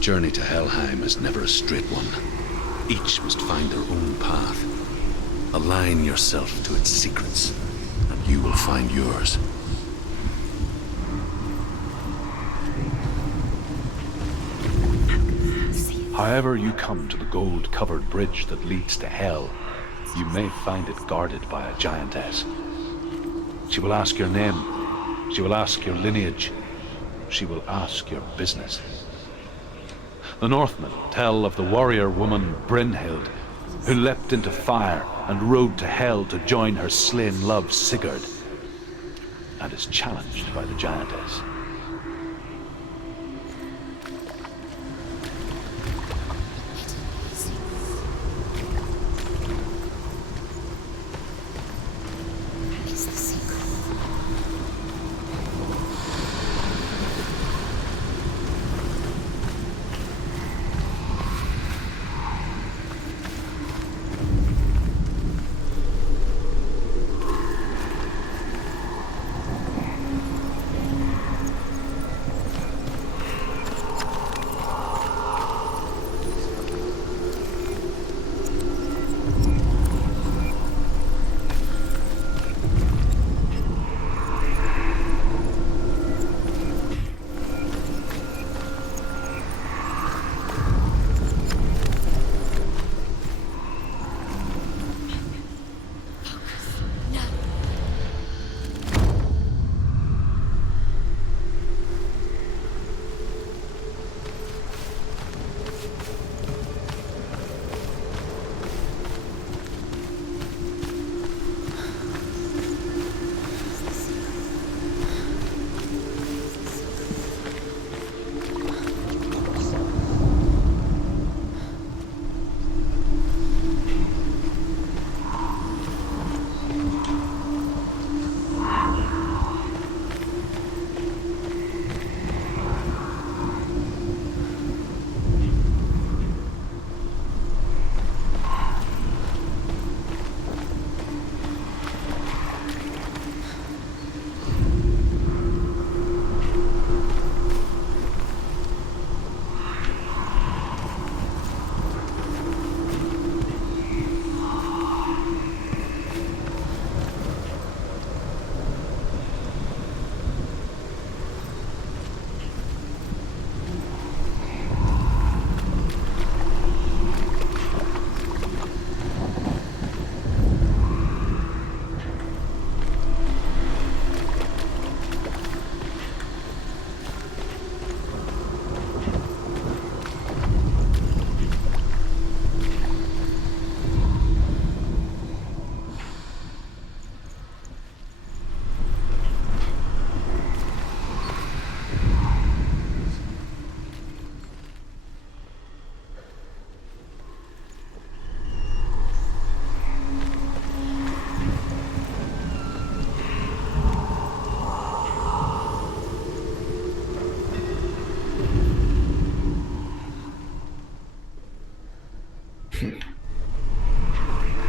journey to Helheim is never a straight one. Each must find their own path. Align yourself to its secrets, and you will find yours. However you come to the gold-covered bridge that leads to Hell, you may find it guarded by a giantess. She will ask your name, she will ask your lineage, she will ask your business. The Northmen tell of the warrior woman Brynhild, who leapt into fire and rode to Hell to join her slain love Sigurd, and is challenged by the giantess.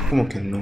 ¿Cómo que no?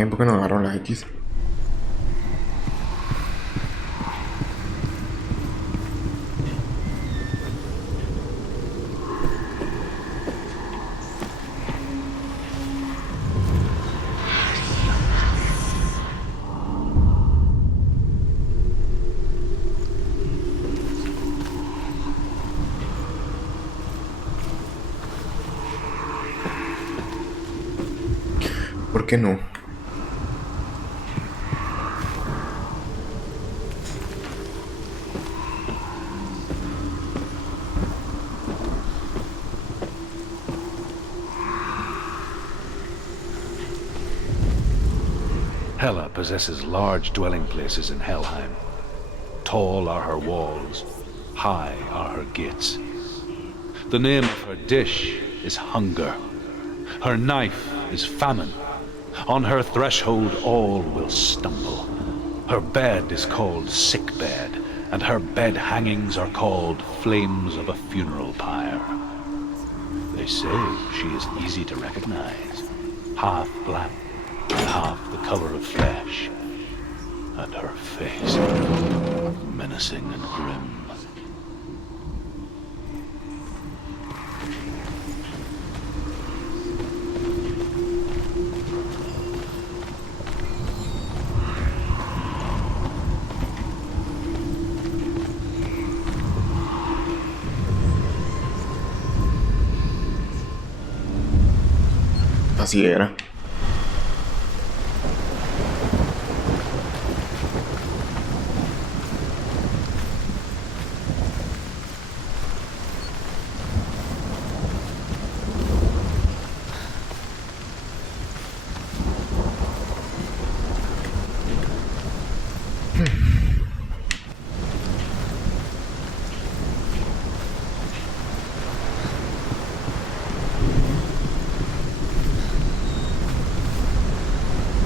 Ay, ¿por qué no agarró la X? ¿Por qué no? Hela possesses large dwelling places in Helheim. Tall are her walls, high are her gates. The name of her dish is hunger. Her knife is famine. On her threshold all will stumble. Her bed is called sick bed, and her bed hangings are called flames of a funeral pyre. They say she is easy to recognize, half black and half the color of flesh, and her face menacing and grim. Así era.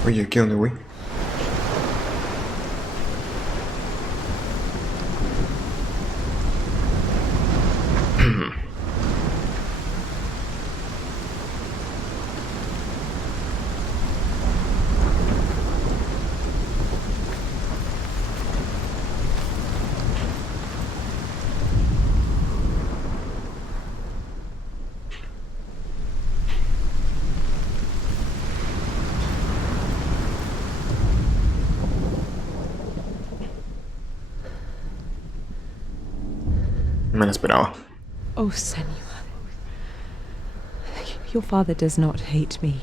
Oye, ¿aquí dónde voy? Me la esperaba. Oh, Senua. Your father does not hate me.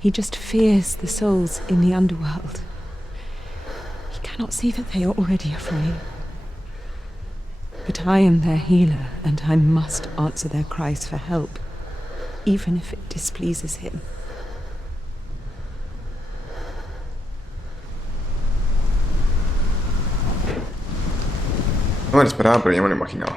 He just fears the souls in the underworld. He cannot see that they are already afraid. But I am their healer, and I must answer their cries for help, even if it displeases him. No me la esperaba, pero ya me lo imaginaba.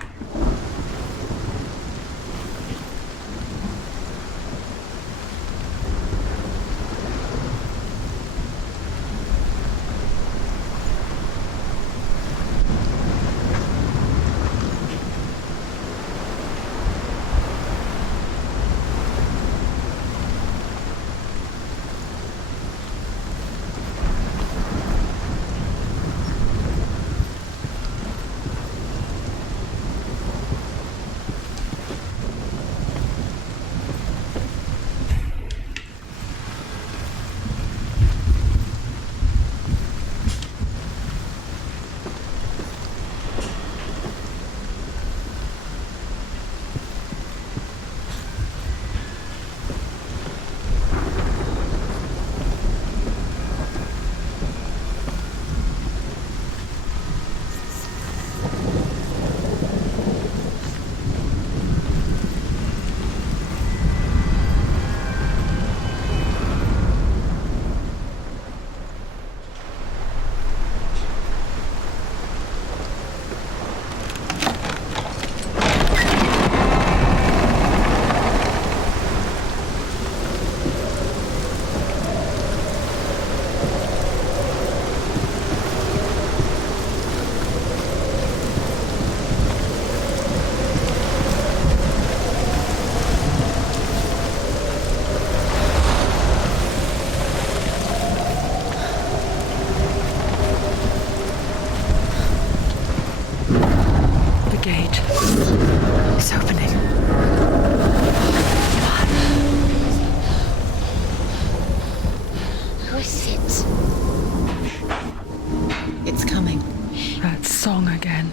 song again.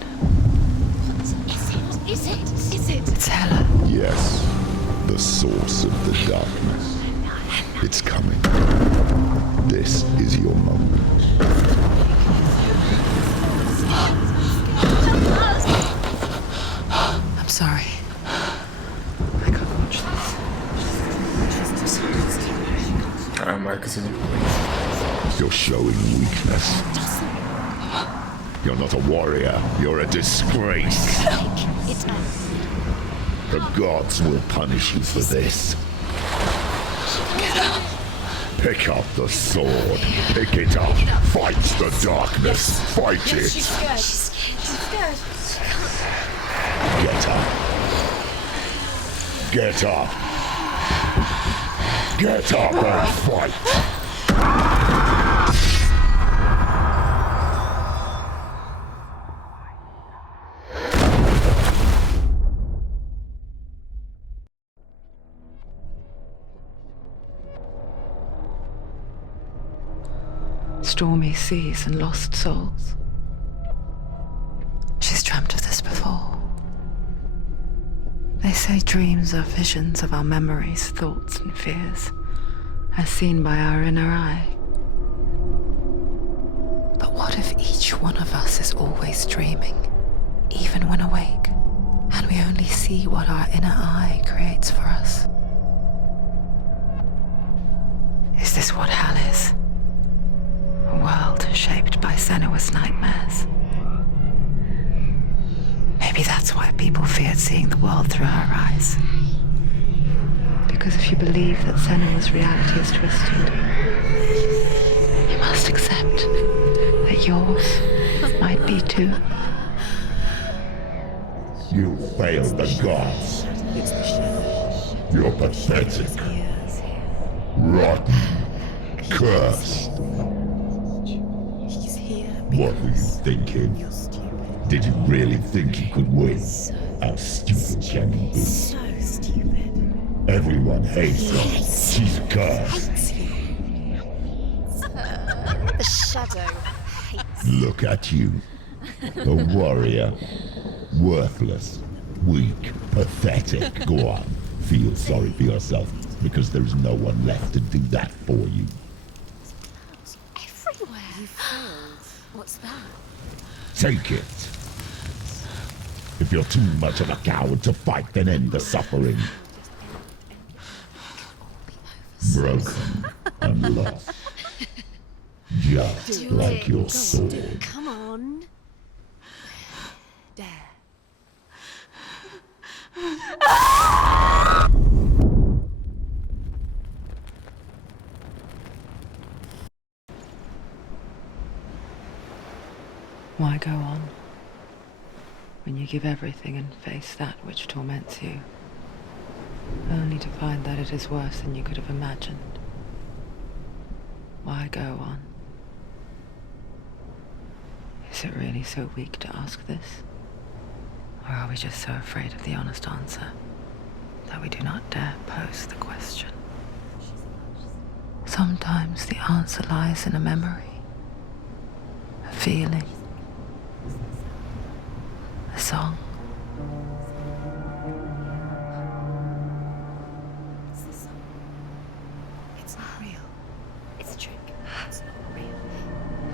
Is it? It's Hela. Yes, the source of the darkness. It's coming. This is your moment. I'm sorry. I can't watch this. Caramba, que se... You're showing weakness. You're not a warrior. You're a disgrace. The gods will punish you for this. Pick up the sword. Pick it up. Fight the darkness. Fight it. She's scared. Get up. Get up. Get up and fight. Stormy seas and lost souls. She's dreamt of this before. They say dreams are visions of our memories, thoughts, and fears, as seen by our inner eye. But what if each one of us is always dreaming, even when awake, and we only see what our inner eye creates for us? Is this what hell is? A world shaped by Senua's nightmares. Maybe that's why people feared seeing the world through her eyes. Because if you believe that Senua's reality is twisted, you must accept that yours might be too. You failed the gods. You're pathetic. Rotten. Cursed. What were you thinking? Did you really think you could win? How stupid can you be? So stupid. Everyone hates her. She's cursed. The shadow hates. Look at you. A warrior. Worthless. Weak. Pathetic. Go on. Feel sorry for yourself, because there is no one left to do that for you. Everywhere. You failed. What's that? Take it. If you're too much of a coward to fight, then end the suffering. Broken and lost. Just like your sword. Come on. Dare. Why go on when you give everything and face that which torments you, only to find that it is worse than you could have imagined? Why go on? Is it really so weak to ask this? Or are we just so afraid of the honest answer that we do not dare pose the question? Sometimes the answer lies in a memory, a feeling, a song. It's not real. It's a trick. It's not real.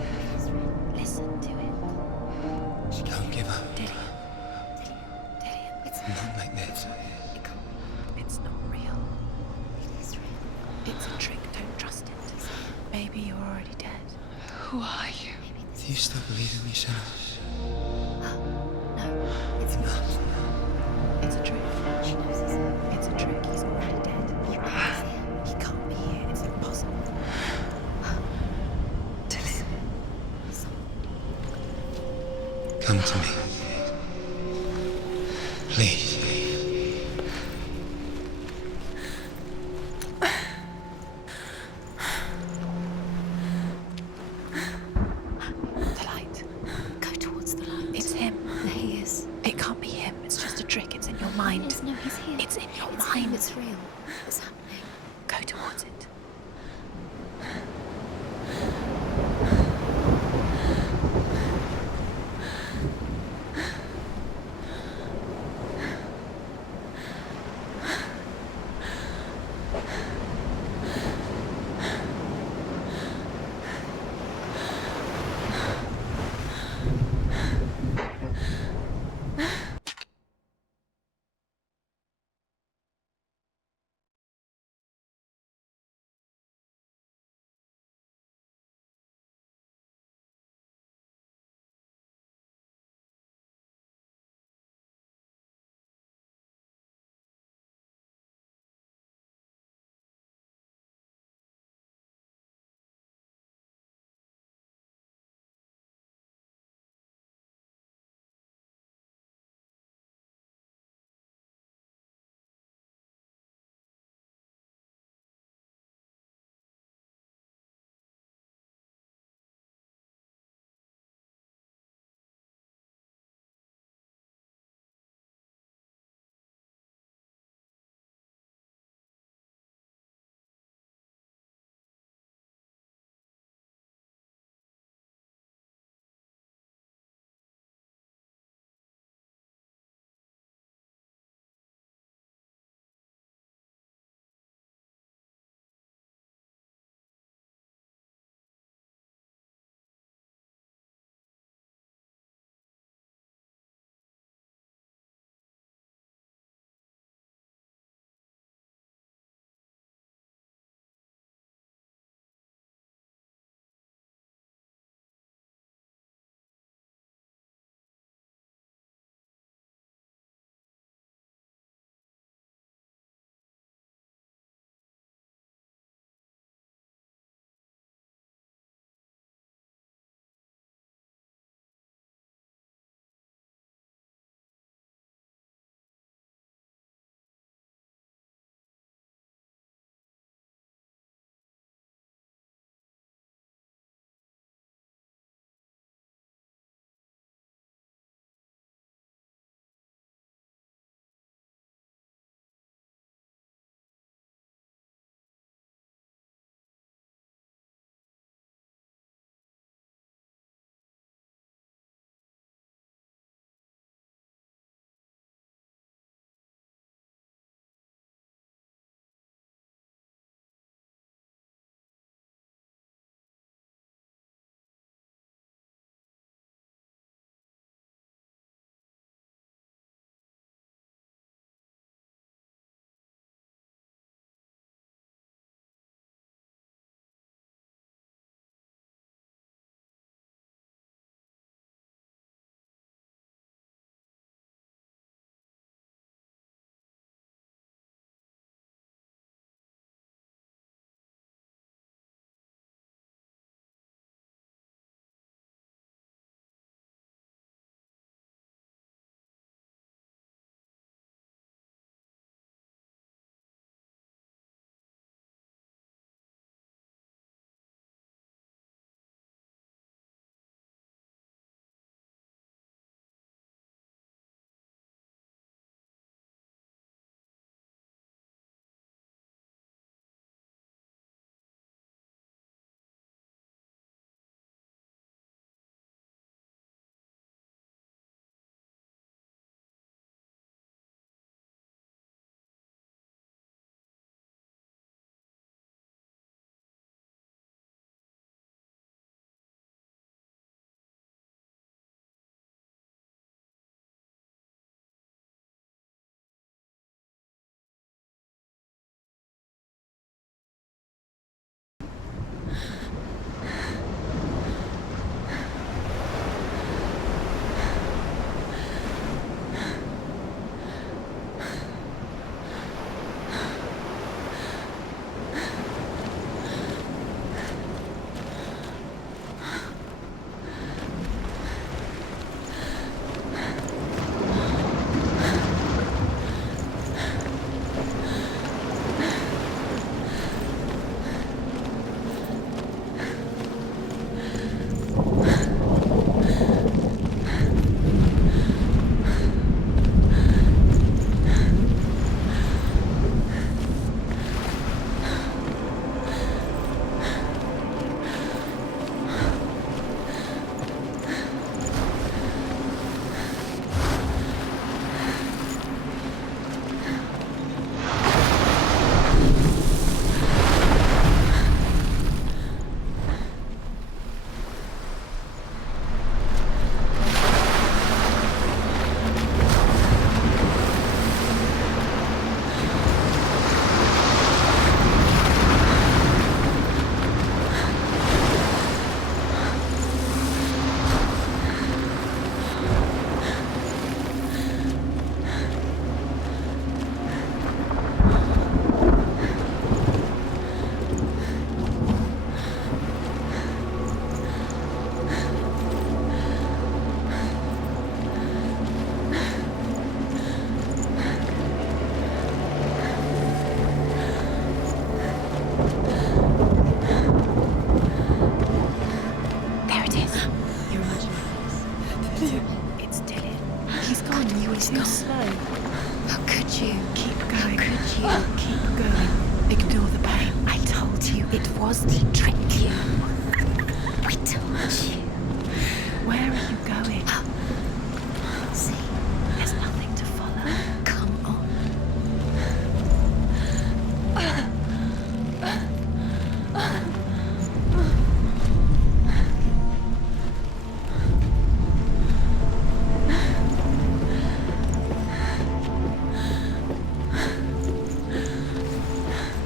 It is real. Listen to it. She can't give up. Dillian. It's Not like this. It can't be. It's not real. It is real. It's a trick. Don't trust it. Maybe you're already dead. Who are you? Do you still believe in me, Senua? No, it's not. It's a trick. She knows it's here. It's a trick. He's already dead. He is here. He can't be here. It's impossible. Dillian. Come to me. Please. The light. Go towards the light. It's him. He is. It can't be him. It's just a trick. It's in your mind. No, he's here. It's in your mind. It's real. It's happening. Go towards it. He's gone. slow. How could you? Keep going. How could you? Keep going. Ignore the pain. I told you it was to trick you. I told you. Where are you going? See, There's nothing to follow. come on.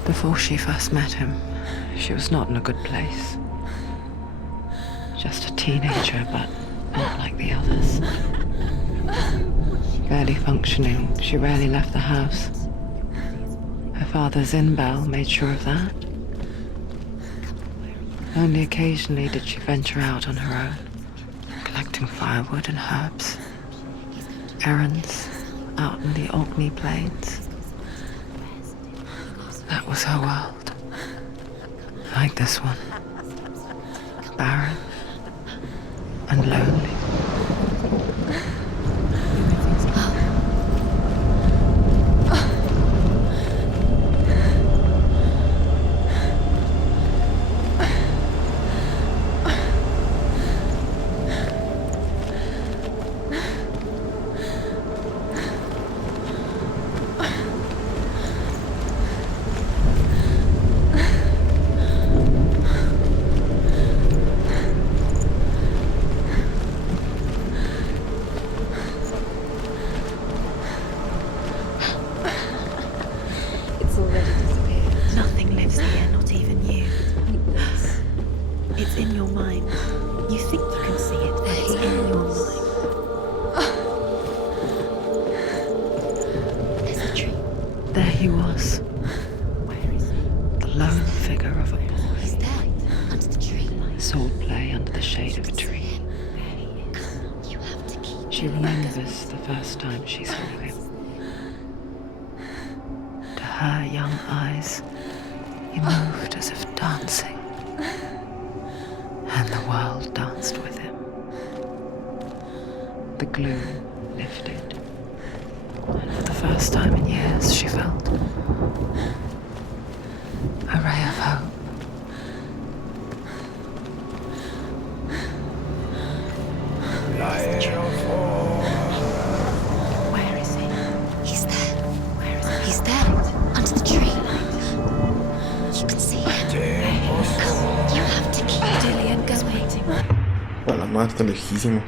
Before she first met him, she was not in a good place. Just a teenager, but not like the others. Barely functioning, she rarely left the house. Her father's in-bell made sure of that. Only occasionally did she venture out on her own, collecting firewood and herbs. Errands out in the Orkney Plains. That was her world. Like this one. Barren and lonely. It's already disappeared. Nothing lives here, not even you. It's in your mind. You think you can see it, but it's in your mind. There's a tree. There he was, Where is he? the lone figure of a boy. He's there, under the tree. Sword play under the shade of a tree. You have to keep. She remembers the first time she saw him. To her young eyes, he moved as if dancing, and the world danced with him. The gloom lifted, and for the first time in years she felt a ray of hope. Where is he? He's there. Where is he? He's there, under the tree. You can see him. Come, you have to keep. Dillian is waiting. A la madre, está lejísimo.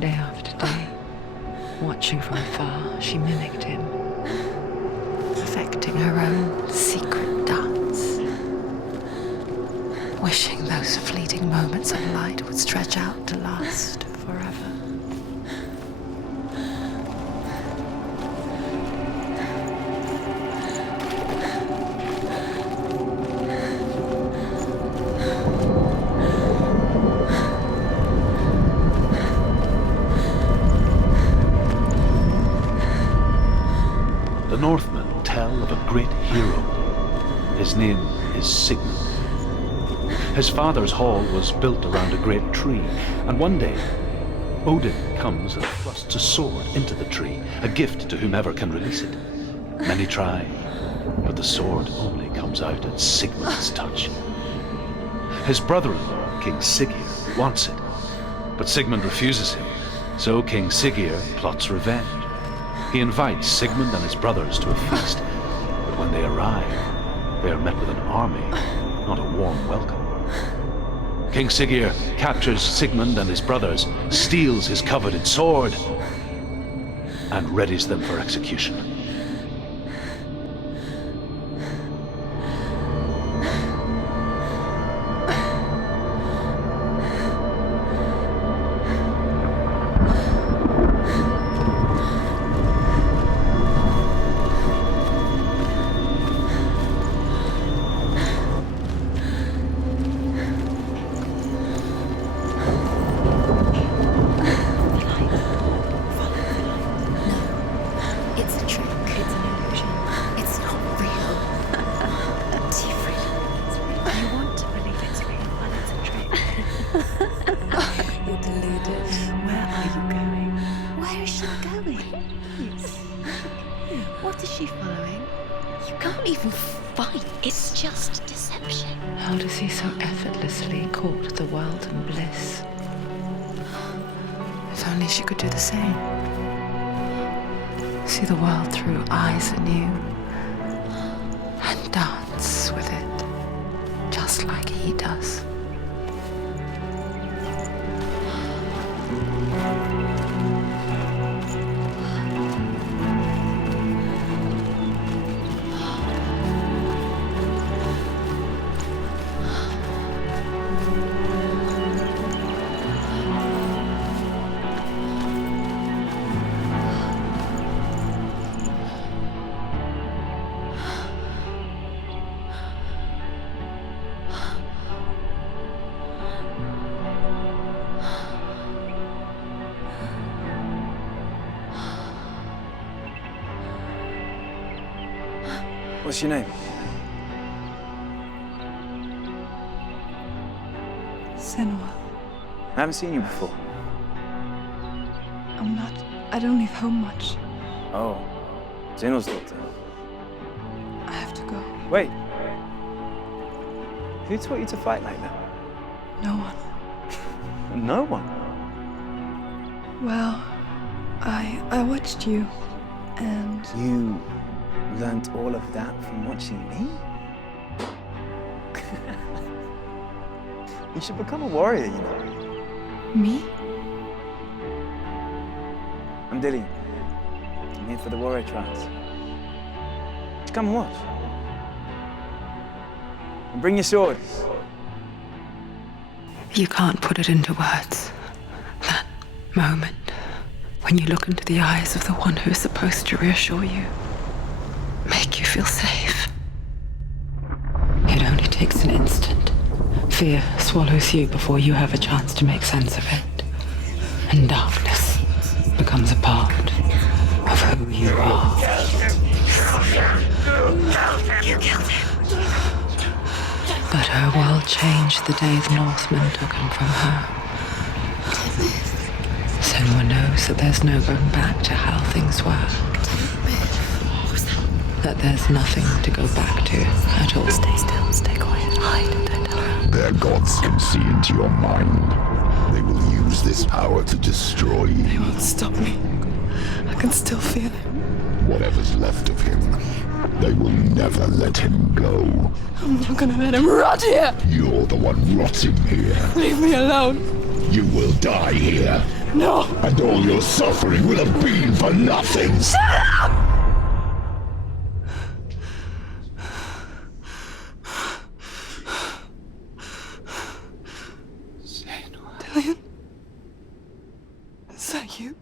Day after day, watching from afar, she mimicked him, perfecting her own secret dance, wishing those fleeting moments of light would stretch out to last forever. Northmen tell of a great hero. His name is Sigmund. His father's hall was built around a great tree, and one day, Odin comes and thrusts a sword into the tree, a gift to whomever can release it. Many try, but the sword only comes out at Sigmund's touch. His brother-in-law, King Siggeir, wants it, but Sigmund refuses him, so King Siggeir plots revenge. He invites Sigmund and his brothers to a feast, but when they arrive, they are met with an army, not a warm welcome. King Siggeir captures Sigmund and his brothers, steals his coveted sword, and readies them for execution. It's a trick. It's an illusion. It's not real. Siegfried, you want to believe it's real, but it's a trick. You're deluded. Where are you going? Where is she going? What is she following? You can't even fight. It's just deception. How does he so effortlessly court the world and bliss? If only she could do the same. See the world through eyes anew and dance with it, just like he does. What's your name? Senua. I haven't seen you before. I don't leave home much. Oh, Zenua's daughter. I have to go. Wait. Who taught you to fight like that? No one. No one? Well, I watched you, and You learned all of that from watching me? You should become a warrior, you know. me? I'm Dillian. I'm here for the warrior trials. Just come and watch. And bring your sword. You can't put it into words. That moment when you look into the eyes of the one who is supposed to reassure you, make you feel safe. It only takes an instant. Fear swallows you before you have a chance to make sense of it. And darkness becomes a part of who you are. You killed him. But her world changed the day the Northmen took him from her. Senua knows that there's no going back to how things were. That there's nothing to go back to at all. Stay still, stay quiet, hide, don't tell her. Their gods can see into your mind. They will use this power to destroy They you. won't stop me. I can still feel him. Whatever's left of him, they will never let him go. I'm not gonna let him rot here. You're the one rotting here. Leave me alone. You will die here. No. And all your suffering will have been for nothing. Shut up! Dillian? Is that you?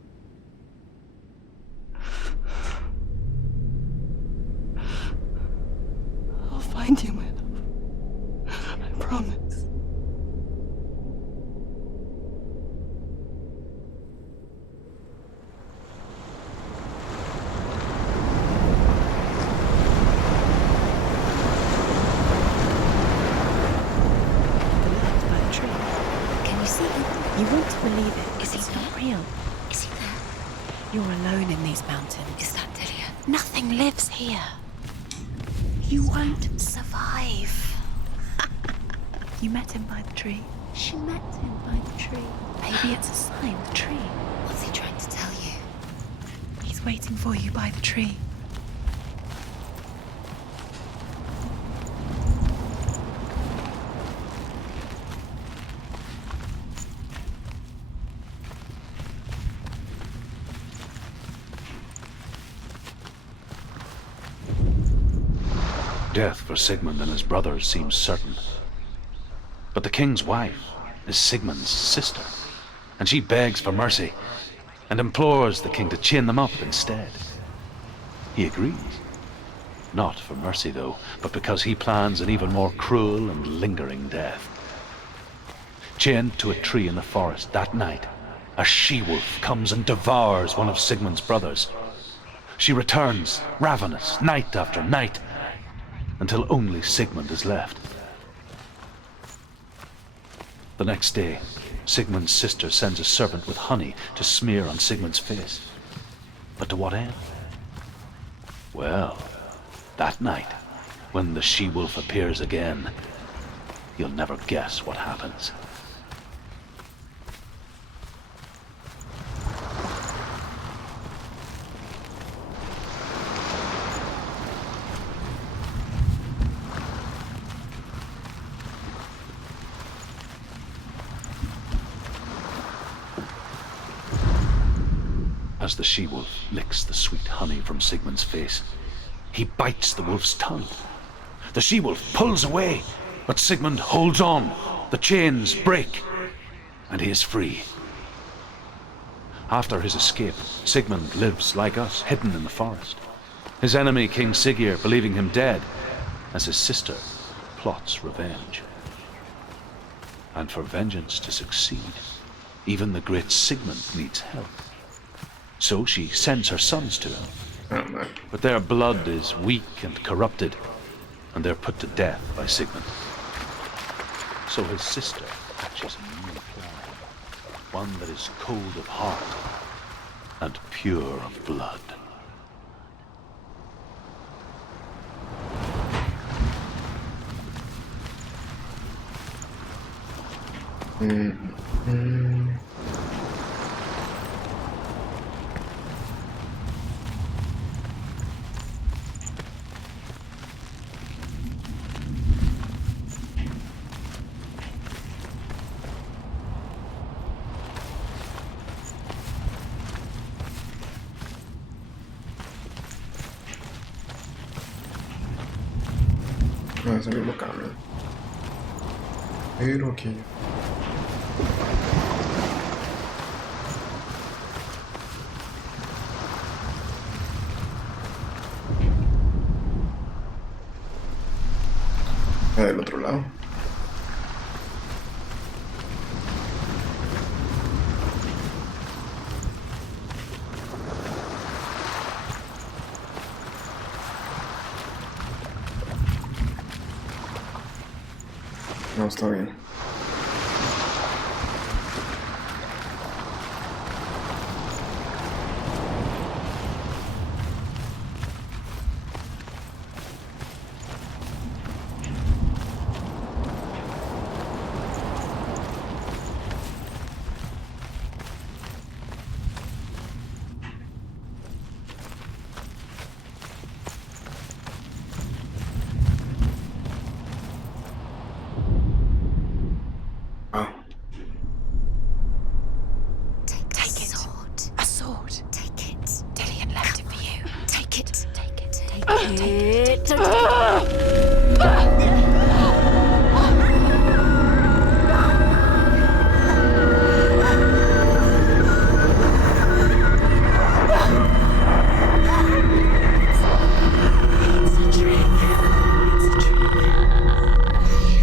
I'll find you, my love. I promise. You're alone in these mountains. Is that Delia? Nothing lives here. You won't survive. You met him by the tree. She met him by the tree. Maybe it's a sign, the tree. What's he trying to tell you? He's waiting for you by the tree. Death for Sigmund and his brothers seems certain. But the king's wife is Sigmund's sister, and she begs for mercy and implores the king to chain them up instead. He agrees. Not for mercy, though, but because he plans an even more cruel and lingering death. Chained to a tree in the forest that night, a she-wolf comes and devours one of Sigmund's brothers. She returns, ravenous, night after night, until only Sigmund is left. The next day, Sigmund's sister sends a servant with honey to smear on Sigmund's face. But to what end? Well, that night, when the she-wolf appears again, you'll never guess what happens. As the she-wolf licks the sweet honey from Sigmund's face, he bites the wolf's tongue. The she-wolf pulls away, but Sigmund holds on. The chains break, and he is free. After his escape, Sigmund lives like us, hidden in the forest. His enemy, King Siggeir, believing him dead, as his sister plots revenge. And for vengeance to succeed, even the great Sigmund needs help. So she sends her sons to him. But their blood is weak and corrupted, and they're put to death by Sigmund. So his sister hatches a new plan, one that is cold of heart and pure of blood. No, es el mismo camino. Pero aquí. Del otro lado. No, está bien.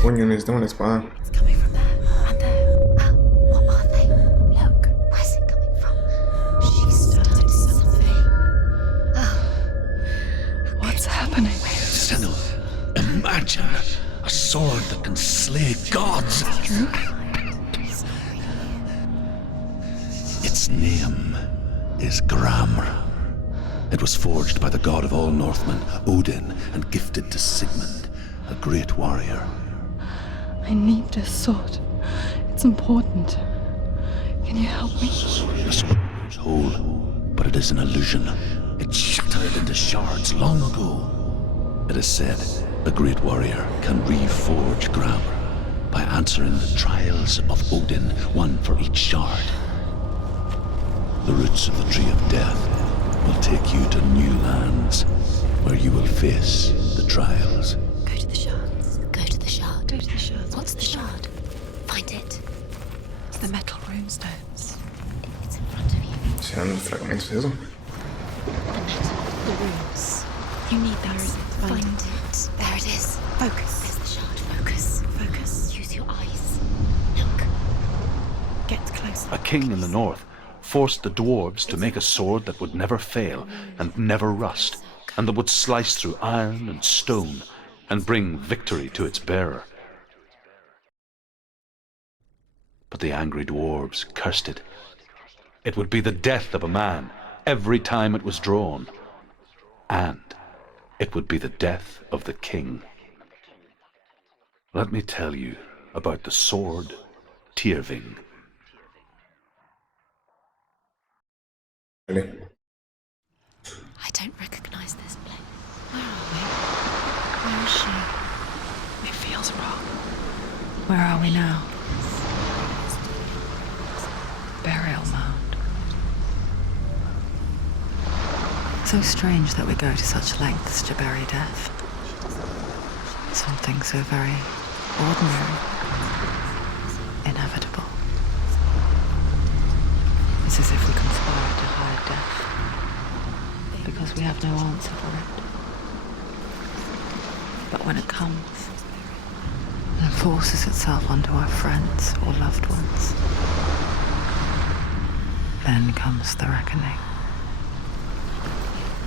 Coño, necesito una espada. It's coming from there and there. What are they? Look, where's it coming from? She started something. What's happening? Senua, imagine a sword that can slay gods. True. Its name is Gramr. It was forged by the god of all Northmen, Odin, and gifted to Sigmund, a great warrior. I need this sword. It's important. Can you help me? The sword is whole, but it is an illusion. It shattered into shards long ago. It is said a great warrior can reforge Gramr by answering the trials of Odin, one for each shard. The roots of the Tree of Death will take you to new lands where you will face the trials. Go to the shard. Go to the shard. Go to the shard. What's the shard? Find it. It's the metal runestones. It's in front of you. ¿Serán los fragmentos de eso? The metal. The runes. You need those. Find it. There it is. Focus. There's the shard. Focus. Focus. Use your eyes. Look. Get close. A king in the north forced the dwarves to make a sword that would never fail and never rust, and that would slice through iron and stone and bring victory to its bearer. But the angry dwarves cursed it. It would be the death of a man every time it was drawn, and it would be the death of the king. Let me tell you about the sword Tyrving. Vale. I don't recognize this place. Where are we? Where is she? It feels wrong. Where are we now? Burial mound. So strange that we go to such lengths to bury death. Something so very ordinary, inevitable. It's as if we conspired to hide death, because we have no answer for it. But when it comes, and forces itself onto our friends or loved ones, then comes the reckoning.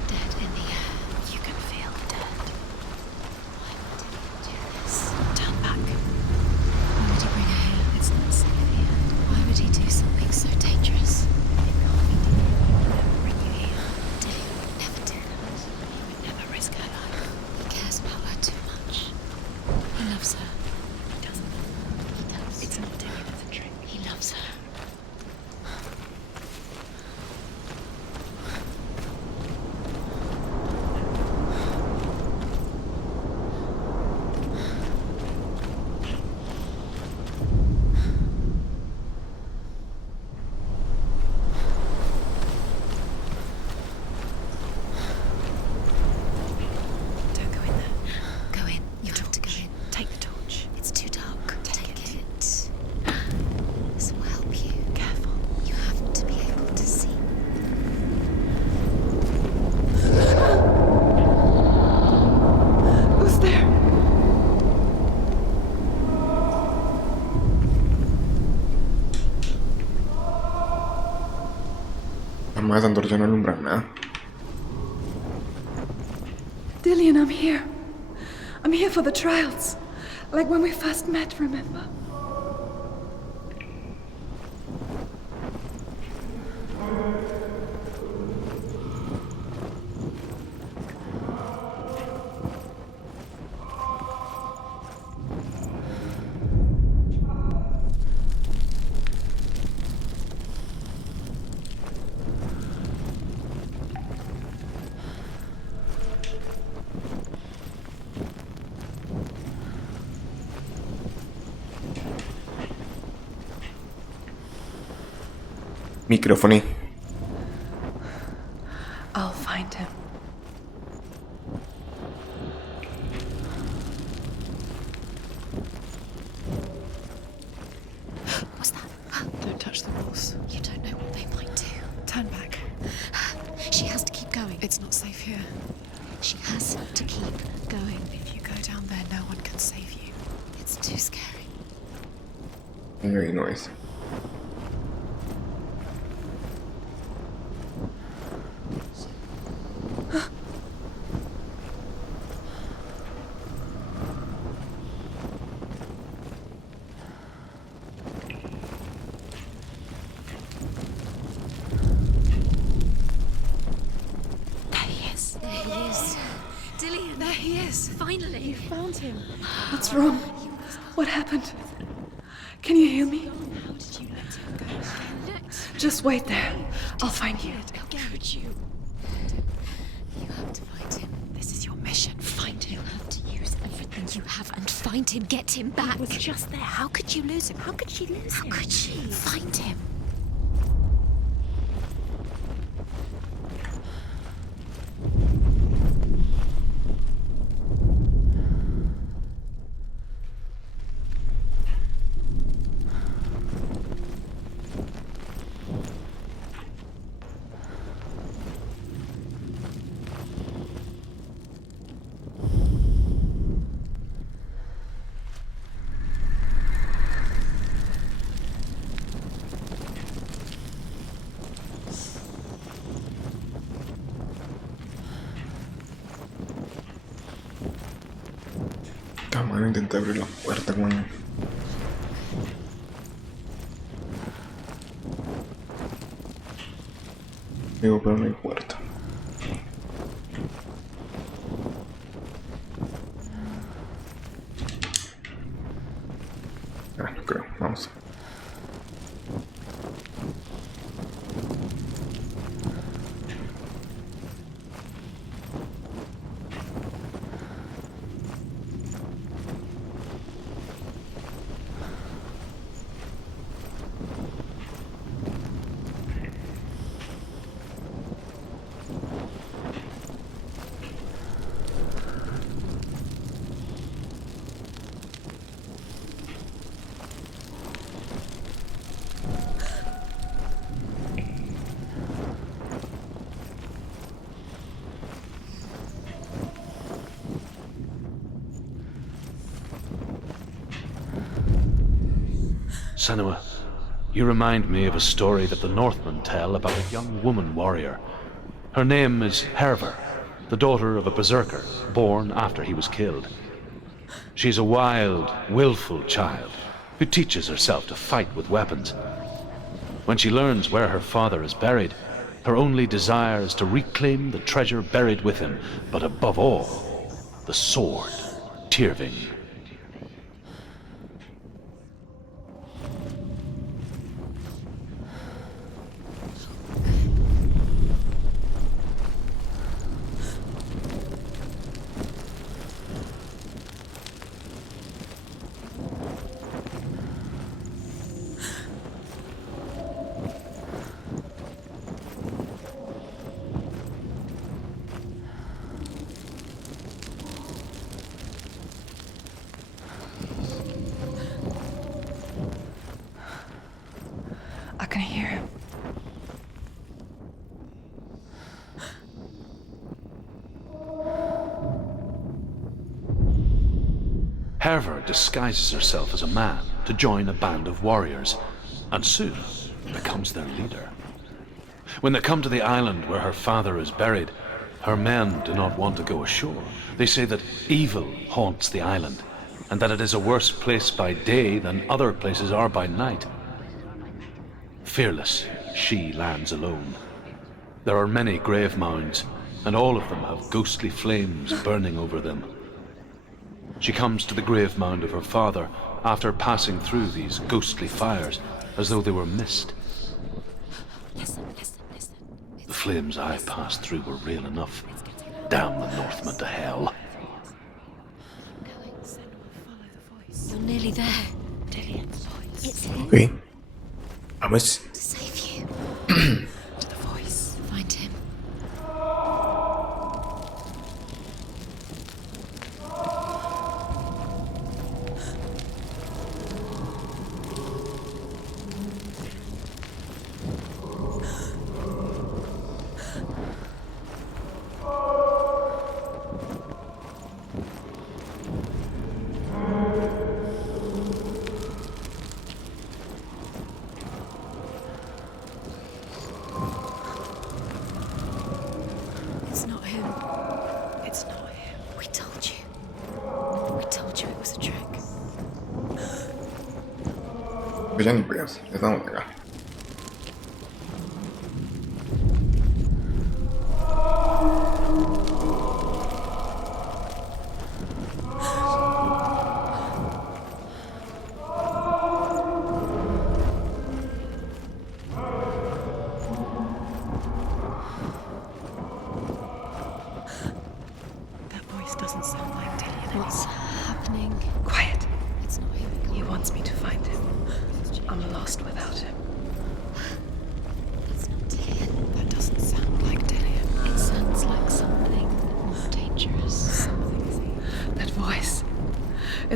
Dead in the air. You can feel the dead. Why would he do this? Turn back. Why would he bring her here? It's not safe here. Why would he do something so dangerous? It can't be done. He would never bring you here. Dilly would never do that. He would never risk her life. He cares about her too much. He loves her. He doesn't. He does. It's not Dilly that's a trick. He loves her. Don't go in there. Go in. You have to go in. Take the torch. It's too dark. Take it. This will help you. Careful. You have to be able to see. Who's there? Las más antorchas no alumbran nada. Dillian, I'm here. I'm here for the trials. Like when we first met, remember? Micrófono. I'll find him. What's that? Don't touch the walls. You don't know what they might do. Turn back. She has to keep going. It's not safe here. She has to keep going. If you go down there, no one can save you. It's too scary. Ahí no es. Yes, finally. You found him. What's wrong? What happened? Can you hear me? How did you let him go? Just wait there. I'll find you. How could you? You have to find him. This is your mission. Find him. You have to use everything you have and find him. Get him back. He was just there. How could you lose him? How could she lose him? How could she? Find him. Mano, intenté abrir la puerta, man. Digo, pero no hay puerta. No creo. Vamos. Senua, you remind me of a story that the Northmen tell about a young woman warrior. Her name is Herver, the daughter of a berserker, born after he was killed. She's a wild, willful child who teaches herself to fight with weapons. When she learns where her father is buried, her only desire is to reclaim the treasure buried with him, but above all, the sword, Tyrving. I can hear him. Herver disguises herself as a man to join a band of warriors, and soon becomes their leader. When they come to the island where her father is buried, her men do not want to go ashore. They say that evil haunts the island, and that it is a worse place by day than other places are by night. Fearless, she lands alone. There are many grave mounds, and all of them have ghostly flames burning over them. She comes to the grave mound of her father after passing through these ghostly fires, as though they were mist. Listen. The flames I passed through were real enough. Damn the Northmen to hell. You're nearly there. It's him. Ok. Vamos. To save you. To the voice. Find him. It's not him. It's not him. We told you. We told you it was a trick. Pues ya ni pegas. Ya estamos acá.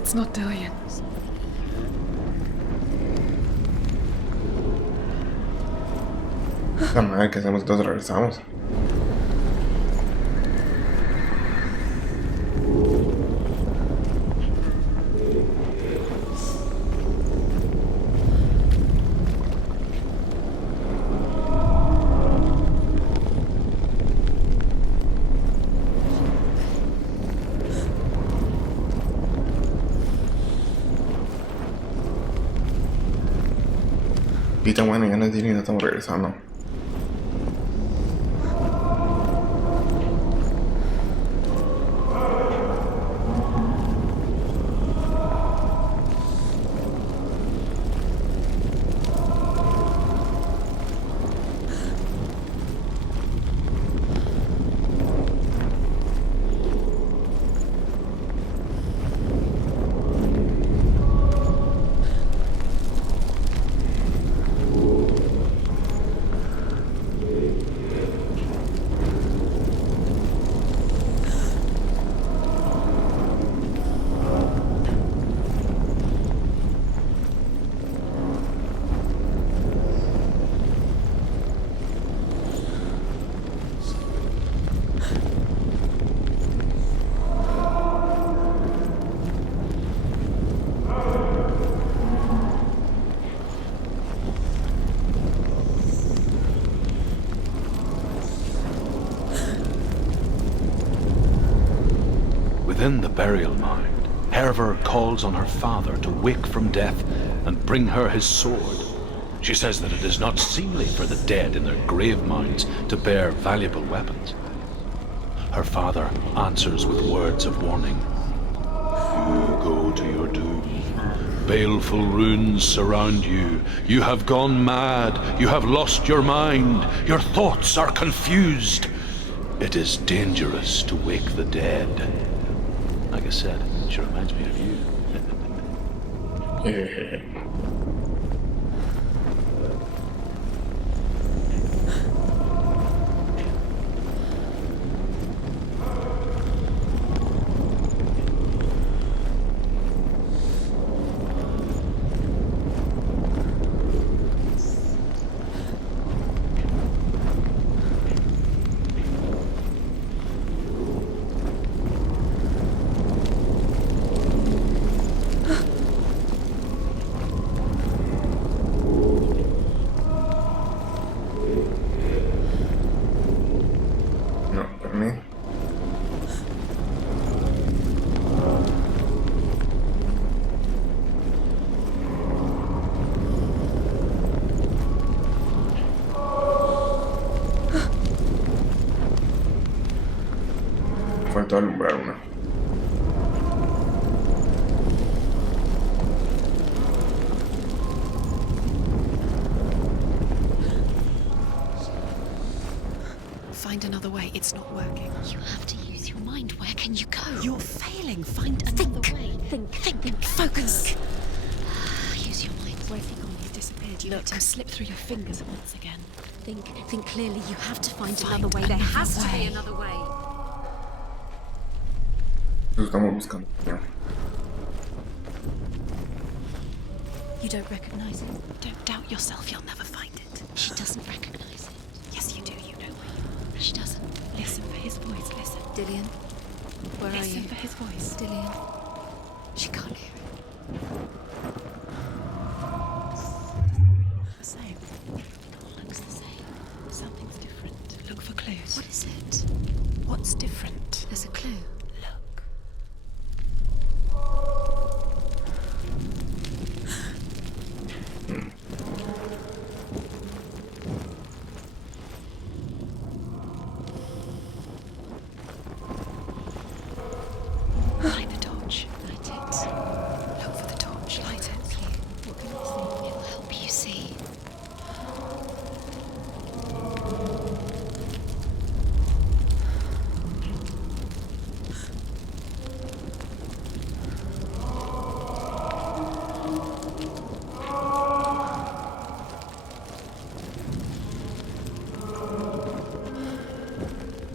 It's not Dillian. La madre, ¿qué hacemos? Entonces regresamos. Pita, bueno, ya no es Dillian, no estamos regresando. Within the burial mound, Hervor calls on her father to wake from death and bring her his sword. She says that it is not seemly for the dead in their grave mounds to bear valuable weapons. Her father answers with words of warning. You go to your doom. Baleful runes surround you. You have gone mad. You have lost your mind. Your thoughts are confused. It is dangerous to wake the dead. Like I said, she reminds me of you. No, por mí. Faltó alumbrar una. Find another way. It's not working. You have to use your mind. Where can you go? You're failing. Find another way. Think. Focus. Use your mind. Where's he gone? He disappeared. You let him slip through your fingers once again. Think clearly. You have to find Find another way. There another has to way. be another way. Eso estamos buscando. Ya. You don't recognize it. Don't doubt yourself. You'll never find it. She doesn't recognize it. Yes, you do. You know why. She doesn't. Listen for his voice. Listen. Dillian, where are Listen you? for his voice. Dillian, she can't hear it. The same. It all looks the same. Something's different. Look for clues. What is it? What's different? There's a clue. Look. Light the torch. Light it. Look for the torch. Light it. What can you see? It'll help you see.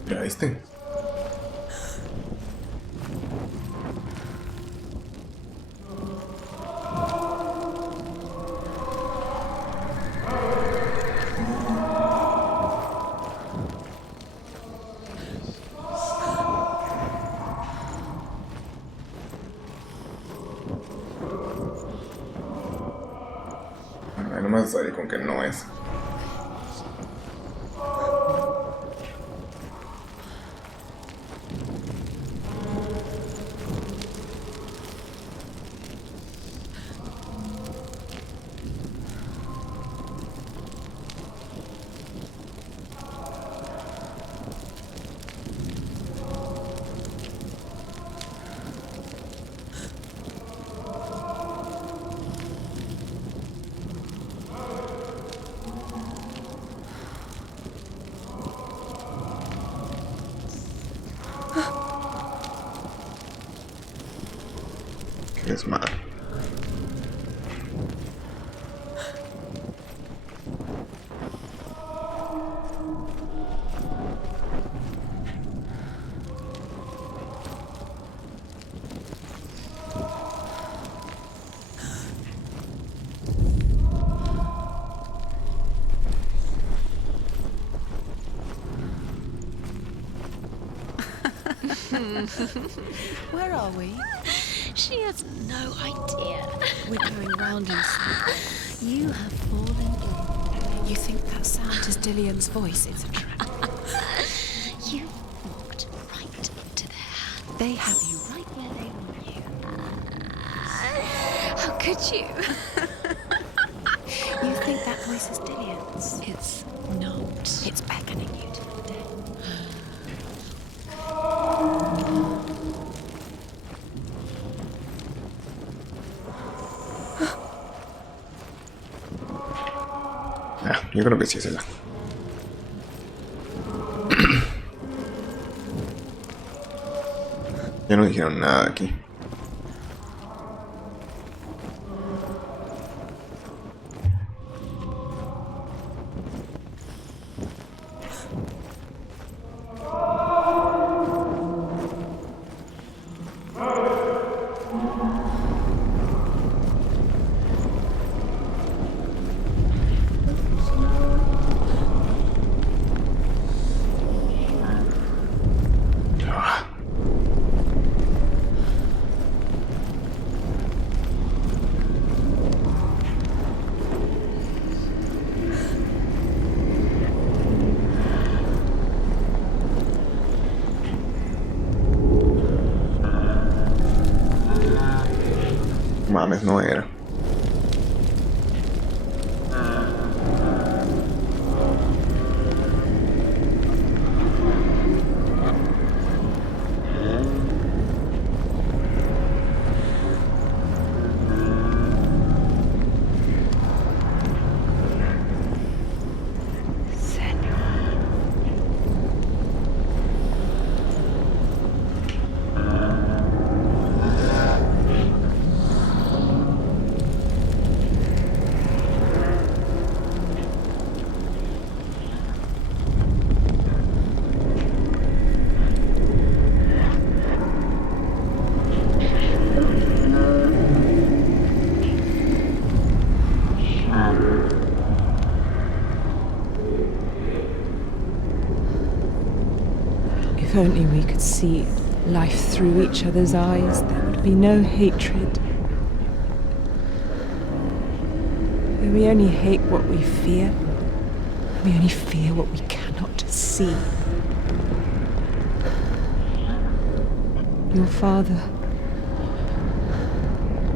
¿Ya viste? vas a salir con que no es. Qué desmadre. Where are we? She has no idea. We're going round in circles. You have fallen in. You think that sound is Dillian's voice? It's a trap. You walked right into their hands. They have you right where they want you. How could you? You think that voice is Dillian's? It's not. It's beckoning you to the dead. Yo creo que sí es ella. Ya no dijeron nada aquí. Mames, no era. If only we could see life through each other's eyes, there would be no hatred. We only hate what we fear. We only fear what we cannot see. Your father,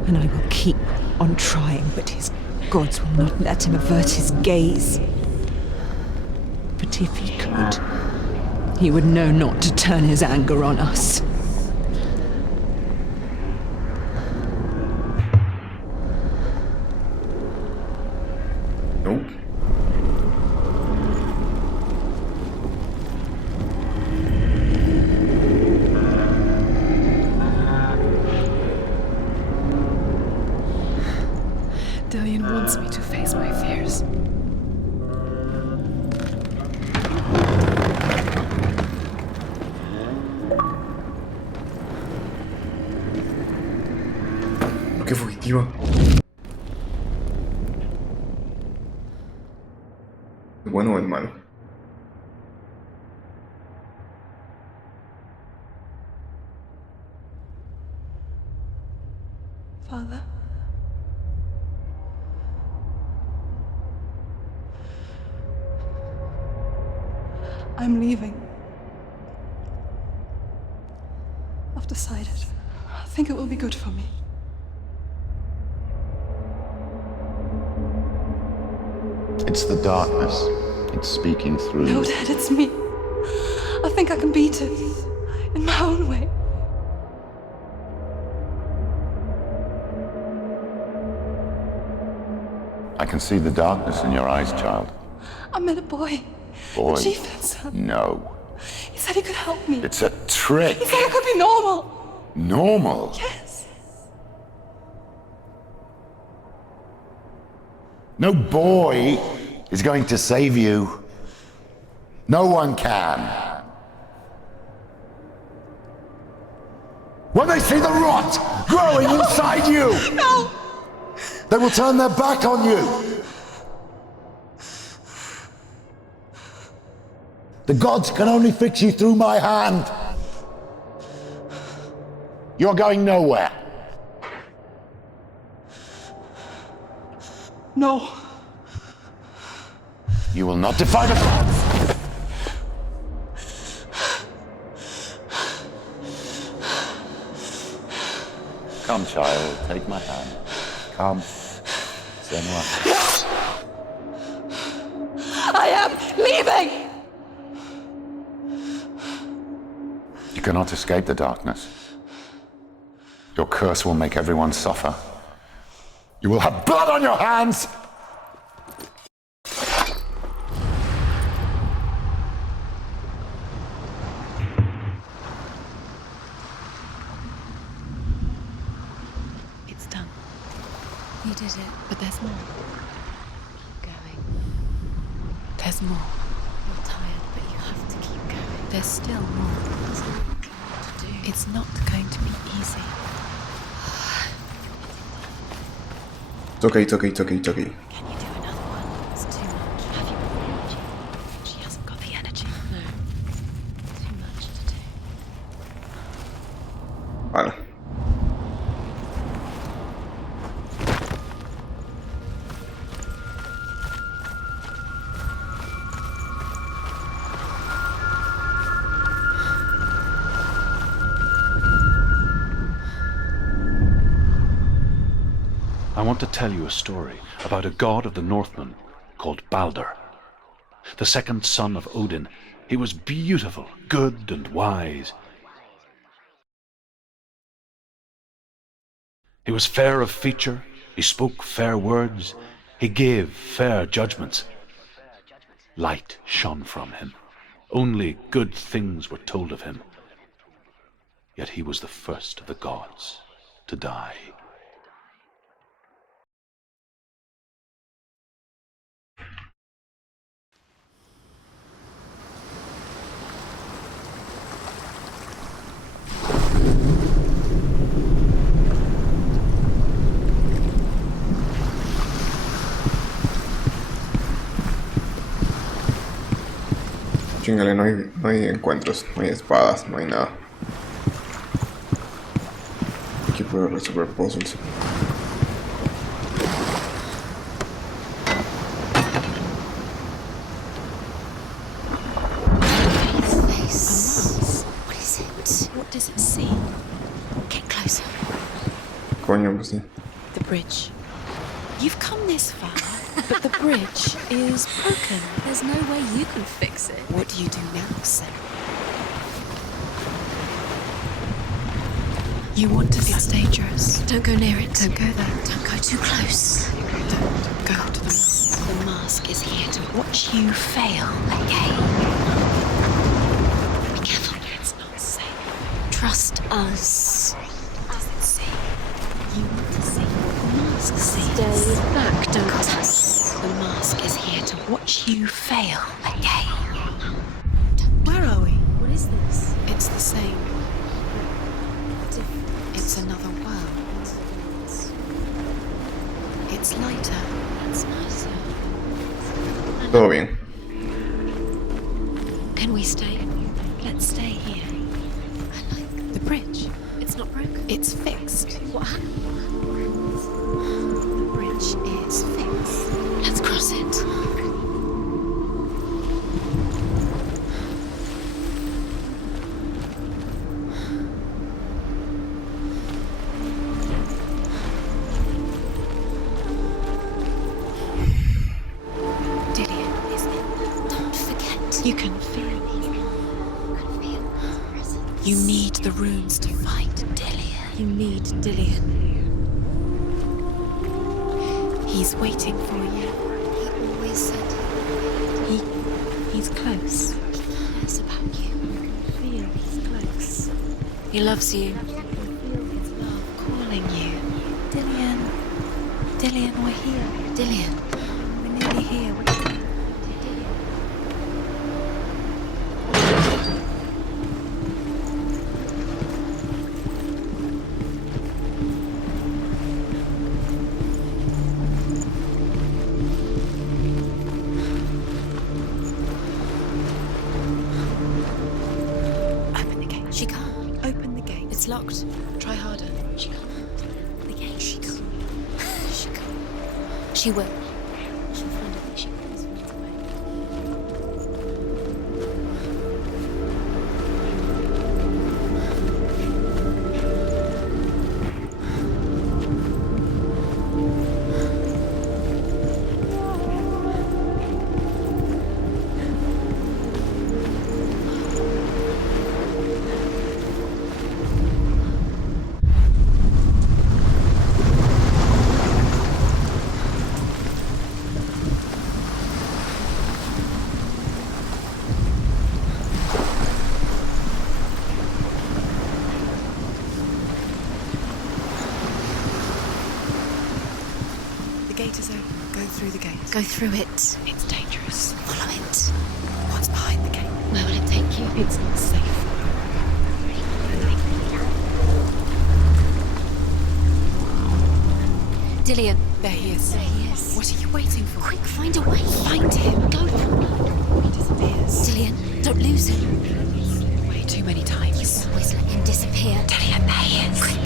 and I will keep on trying, but his gods will not let him avert his gaze. But if he could, he would know not to turn his anger on us. Nope. Dillian wants me to face my fears. Qué fugitiva. ¿Es bueno o es malo? Father? I'm leaving. I've decided. I think it will be good for me. It's the darkness. It's speaking through No, you. Dad, it's me. I think I can beat it. In my own way. I can see the darkness in your eyes, child. I met a boy. Boy. The chief had son. No. He said he could help me. It's a trick. He said I could be normal. Normal? Yes. No boy is going to save you. No one can. When they see the rot growing inside you, No! they will turn their back on you. The gods can only fix you through my hand. You're going nowhere. No. You will not defy the gods. Come, child, take my hand. Come. Senua. I am leaving! You cannot escape the darkness. Your curse will make everyone suffer. You will have blood on your hands! It's done. You did it, but there's more. Keep going. There's more. You're tired, but you have to keep going. There's still more. There's more to do. It's not going to be easy. It's okay, it's okay, it's okay, it's okay. Can you do another one? It's too much. Have you got the energy? She hasn't got the energy. No. Too much to do. Vale. I want to tell you a story about a god of the Northmen called Balder. The second son of Odin. He was beautiful, good and wise. He was fair of feature, he spoke fair words, he gave fair judgments. Light shone from him. Only good things were told of him. Yet he was the first of the gods to die. Chingale, no hay encuentros, no hay espadas, no hay nada. Aquí puedo resolver puzzles. What is it? What does it see? Get closer. Coño, pues sí. The bridge. You've come this far, but the bridge is broken. There's no way you can fix it. What do you do now, Senua? You want to It's dangerous. Don't go near it. Don't go there. Don't go too close. Don't go to the mask. The mask is here to watch you fail again. Be careful. It's not safe. Trust us. Does it see? You want to see what the mask sees. Stay back. Don't touch. The mask is here to watch you fail again. Where are we? What is this? It's the same. It's another world. It's lighter. It's nicer. Todo bien. Can we stay? Let's stay here. I like the bridge. It's not broken. It's fixed. What happened? The bridge is fixed. Let's cross it. You need the runes to fight Dillian. You need Dillian. He's waiting for you. He always said He's close. he cares about you. Feel he's close. He loves you. Feel his love calling you. Dillian. Dillian, we're here. Dillian. We're nearly here. Open the gate. She can't. Open the gate. It's locked. Try harder. She can't. The gate. She can't. She can't. She will. She'll find a way. She always finds a way. The gate is open. Go through the gate. Go through it. It's dangerous. Follow it. What's behind the gate? Where will it take you? It's not safe. Dillian. There he is. There he is. What are you waiting for? Quick, find a way. Find him. Go for it. He disappears. Dillian, don't lose him. Way too many times. Always let him disappear. Dillian, there he is. Quick.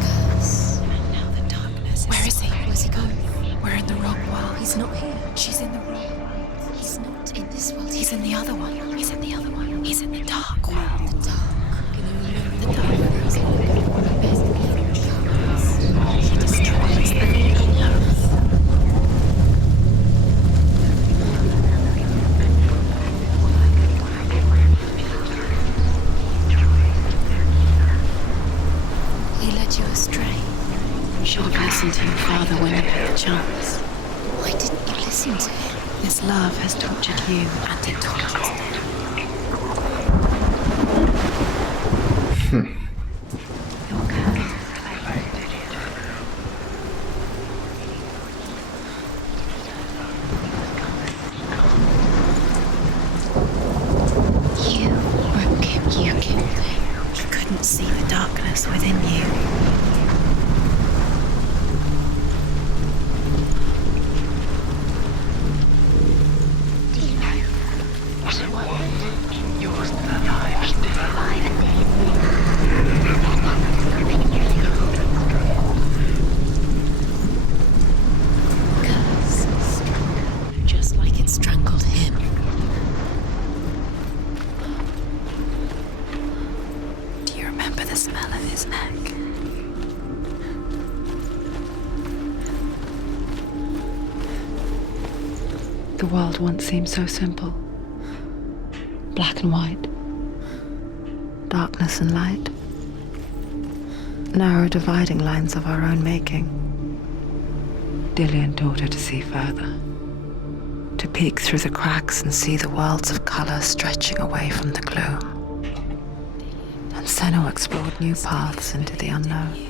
Curse. And now the darkness. Where is he? Where's he going? We're in the wrong world. He's not here. She's in the wrong world. He's not in this world. He's in the other one. He's in the other one. He's in the dark world. the dark. The dark world. He destroys the living earth. He led you astray. You should have listened to your father when you had the chance. Why didn't you listen to him? This love has tortured you, and it tortures them. Your curse. You broke him. You killed him. He couldn't see the darkness within you. Curse. Just like it strangled him. Do you remember the smell of his neck? The world once seemed so simple. Black and white. Darkness and light. Narrow dividing lines of our own making. Dillian taught her to see further. To peek through the cracks and see the worlds of color stretching away from the gloom. And Senua explored new paths into the unknown.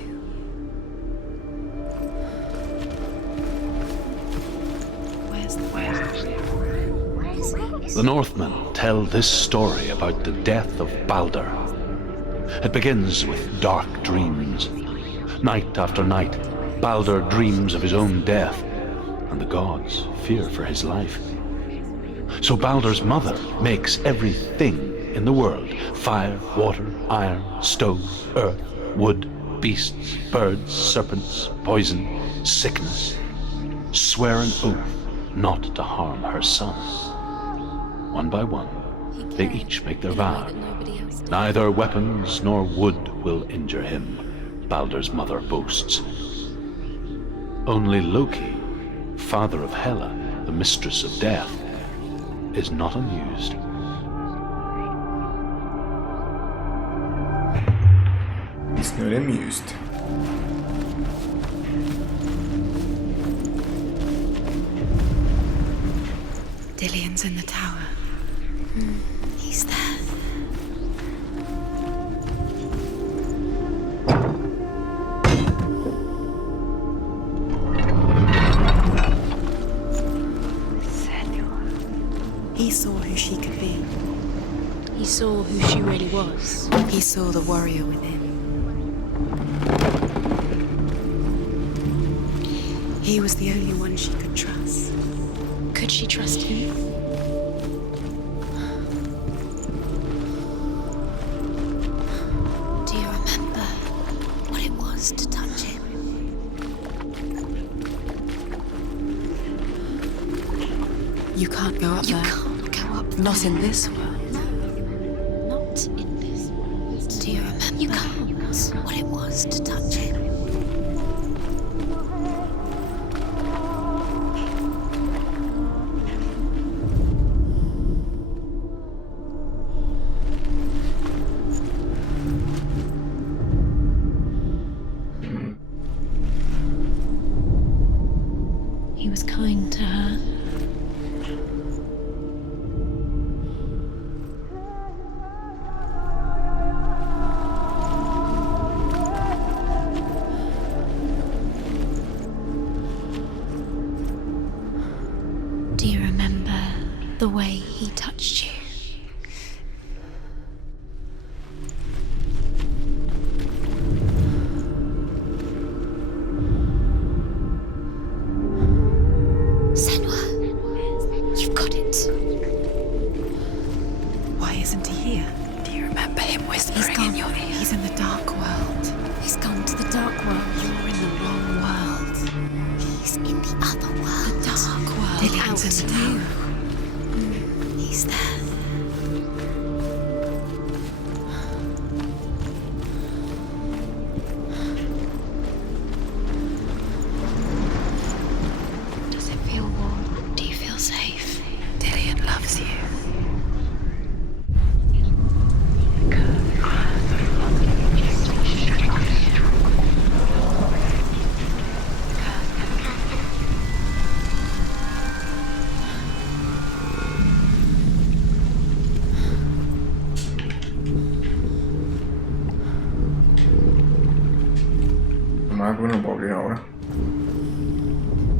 The Northmen tell this story about the death of Baldur. It begins with dark dreams. Night after night, Baldur dreams of his own death, and the gods fear for his life. So Baldur's mother makes everything in the world: fire, water, iron, stone, earth, wood, beasts, birds, serpents, poison, sickness. Swear an oath not to harm her sons. One by one, they each make their vow. Neither weapons nor wood will injure him, Baldur's mother boasts. Only Loki, father of Hela, the mistress of death, is not amused. Nu är det amused. Dillian's in the tower. He's there. Senua. He saw who she could be. He saw who she really was. He saw the warrior within. He was the only one she could trust. Could she trust him? Do you remember what it was to touch him? You can't go up there. You can't go up there. Not in this world. Not in this world. Do you remember You can't. what it was to touch him? He was kind to her. Do you remember the way he touched you? Senua, you've got it. Why isn't he here? Do you remember him whispering in your ear? He's in the dark world. He's gone to the dark world. You're in the wrong world. He's in the other world. The dark world. Dillian's in the tower. He's there. Does it feel warm? Do you feel safe? Dillian loves you. Bueno, puedo abrir ahora.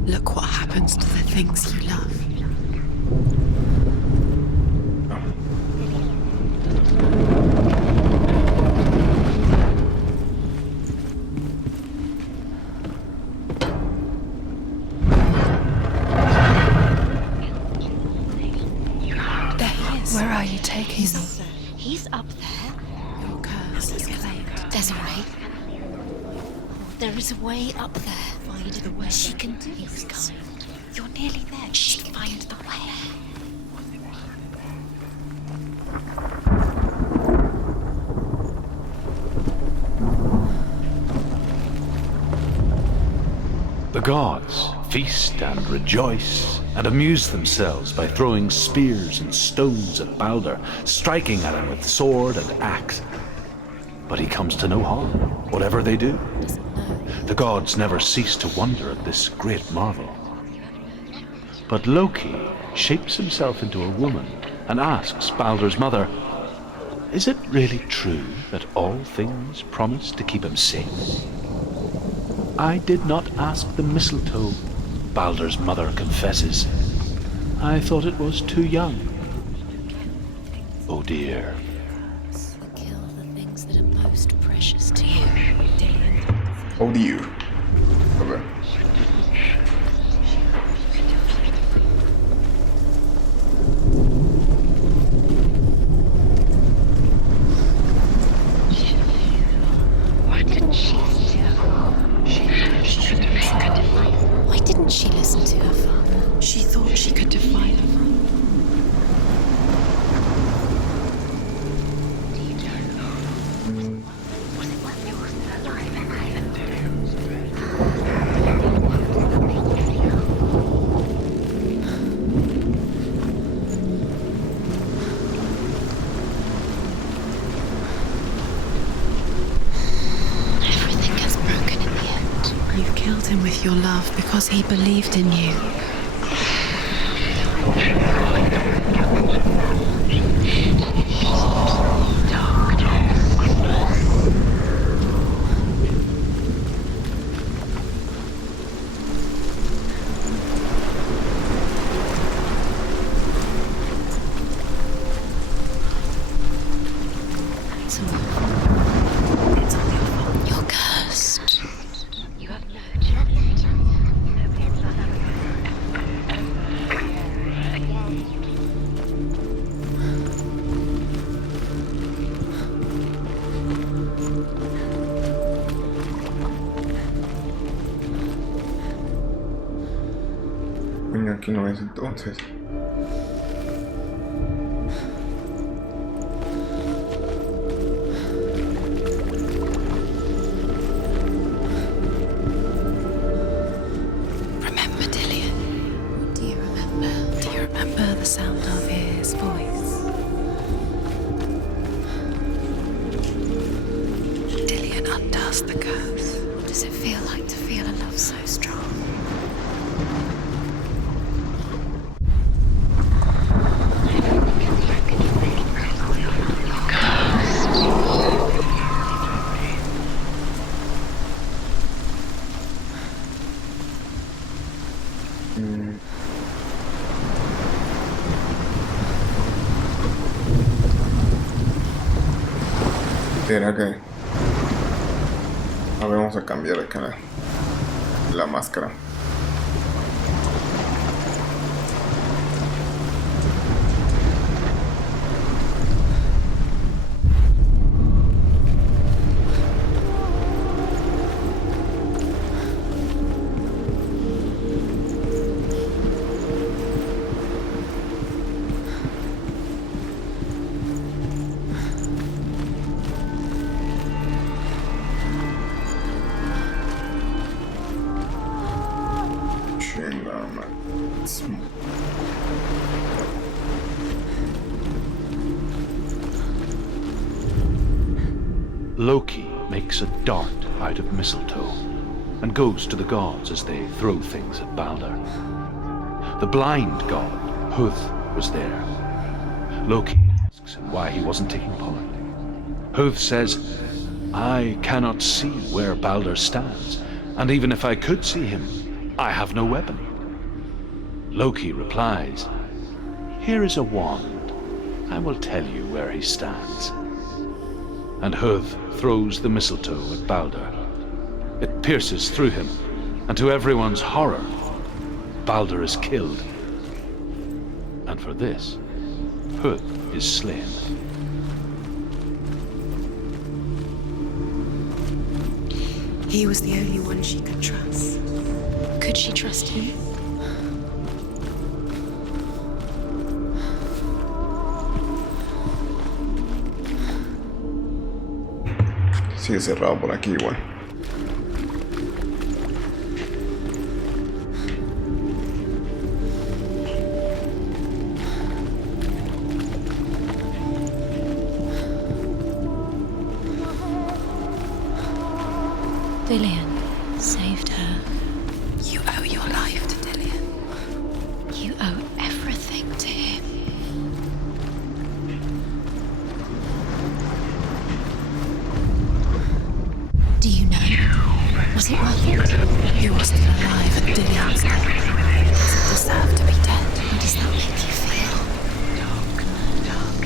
Look what happens to the things you love. There he is. Where are you taking me? He's up there. Your curse is claimed. There's a way. There is a way up there. Find the way. She can do this. Kind. You're nearly there. She can find the way. The gods feast and rejoice and amuse themselves by throwing spears and stones at Balder, striking at him with sword and axe. But he comes to no harm, whatever they do. The gods never cease to wonder at this great marvel. But Loki shapes himself into a woman and asks Balder's mother, "Is it really true that all things promise to keep him safe?" "I did not ask the mistletoe," Balder's mother confesses. "I thought it was too young." Oh dear. Kill the things that are most precious to you, Dillian. Oh dear. Okay. What did she do? Why didn't she listen to her father? She thought she could defy them. him with your love because he believed in you. You're cursed. You have no chance. Coño, aquí no es entonces. Remember, Dillian? What do you remember? Do you remember the sound of his voice? Dillian undoes the curse. What does it feel like to feel a love so strong? ¿Será que? A ver, vamos a cambiar acá la máscara. Loki makes a dart out of mistletoe and goes to the gods as they throw things at Balder. The blind god, Huth, was there. Loki asks him why he wasn't taking part. Huth says, I cannot see where Balder stands, and even if I could see him, I have no weapon. Loki replies, Here is a wand. I will tell you where he stands. And Huth throws the mistletoe at Balder. It pierces through him, and to everyone's horror, Balder is killed. And for this, Huth is slain. He was the only one she could trust. Could she trust him? Sigue cerrado por aquí igual. Dillian saved her. You owe your life to Dillian. You owe everything to him. Do you know? Was it worth it? You were still alive at Dillian's death. Does it deserve to be dead? What does that make you feel? Dark.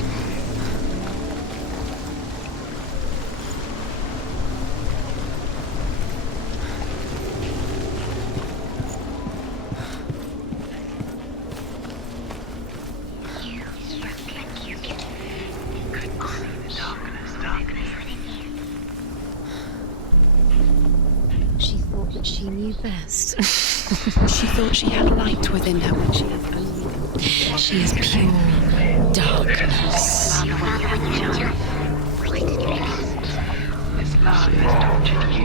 She thought that she knew best. She thought she had light within her when she has only. She is pure darkness. This love has tortured you.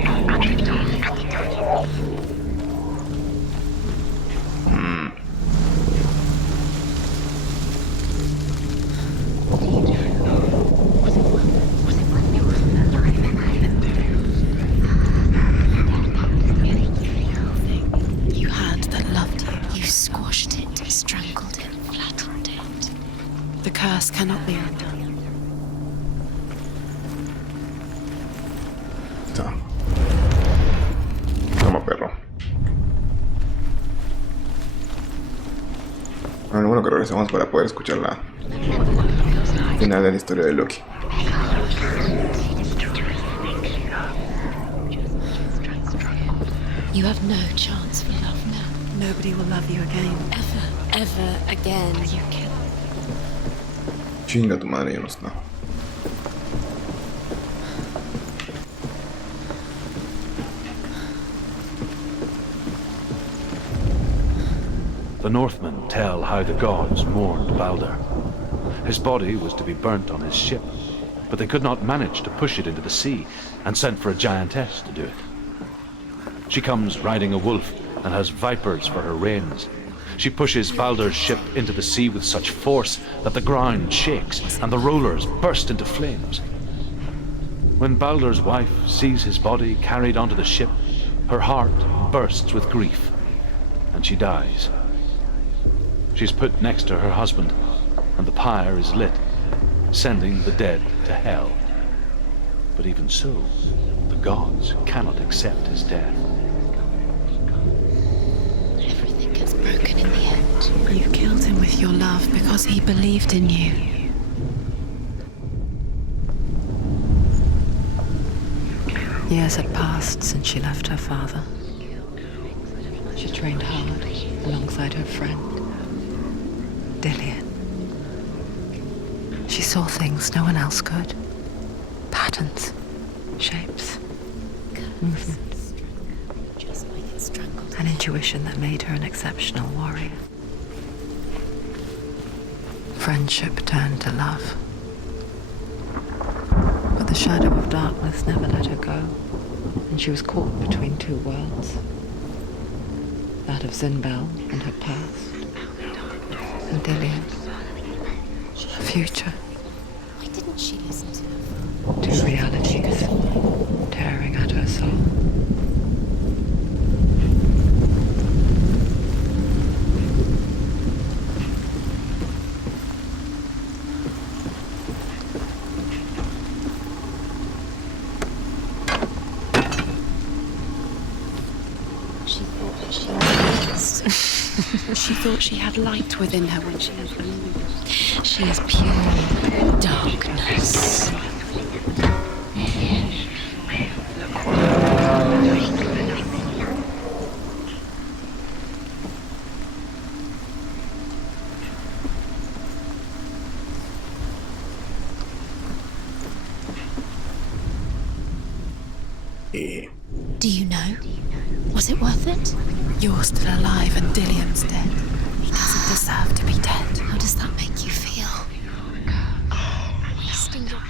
cannot be undone. Está. Toma, perro. Bueno, lo bueno que regresamos para poder escuchar la final de la historia de Loki. You have no chance for love now. Nobody will love you again. Ever again. You kill. Chinga tu madre, yo no sé. The Northmen tell how the gods mourned Balder. His body was to be burnt on his ship, but they could not manage to push it into the sea, and sent for a giantess to do it. She comes riding a wolf and has vipers for her reins. She pushes Balder's ship into the sea with such force that the ground shakes and the rollers burst into flames. When Balder's wife sees his body carried onto the ship, her heart bursts with grief, and she dies. She's put next to her husband, and the pyre is lit, sending the dead to hell. But even so, the gods cannot accept his death. Everything gets broken in the end. You killed him with your love because he believed in you. Years had passed since she left her father. She trained hard alongside her friend, Dillian. She saw things no one else could. Patterns, shapes, movement. An intuition that made her an exceptional warrior. Friendship turned to love. But the shadow of darkness never let her go, and she was caught between two worlds. That of Zinbel and her past, and Dillian, her future. Why didn't she listen to her? Two realities tearing at her soul. She thought she had light within her when she was born. She is pure darkness. Do you know? Was it worth it? You're still alive and Dillian's dead. He doesn't deserve to be dead. How does that make you feel?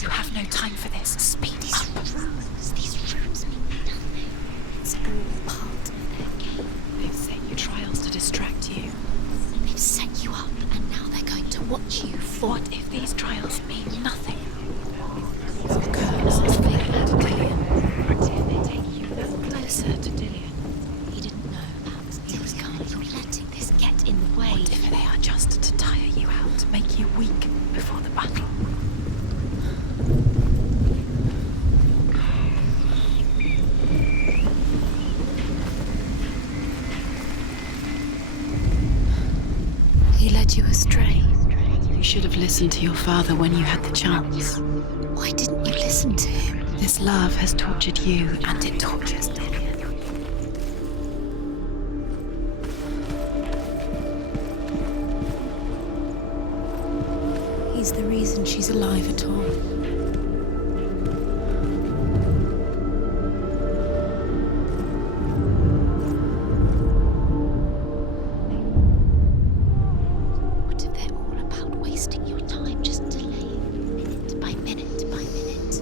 You have no time for this. Speed up. These rooms mean nothing. It's all part of their game. They've set you trials to distract you. They've set you up and now they're going to watch you fall. What if these trials mean nothing? The curse is failing to Dillian. They take you closer to Dillian. He didn't know that. He was calm. You're letting this get in the way. What if they are just to tire you out, make you weak before the battle? He led you astray. You should have listened to your father when you had the chance. Why didn't you listen to him? This love has tortured you, and it tortures Dillian. He's the reason she's alive at all. What if they're all about wasting your time, just delaying minute by minute by minute?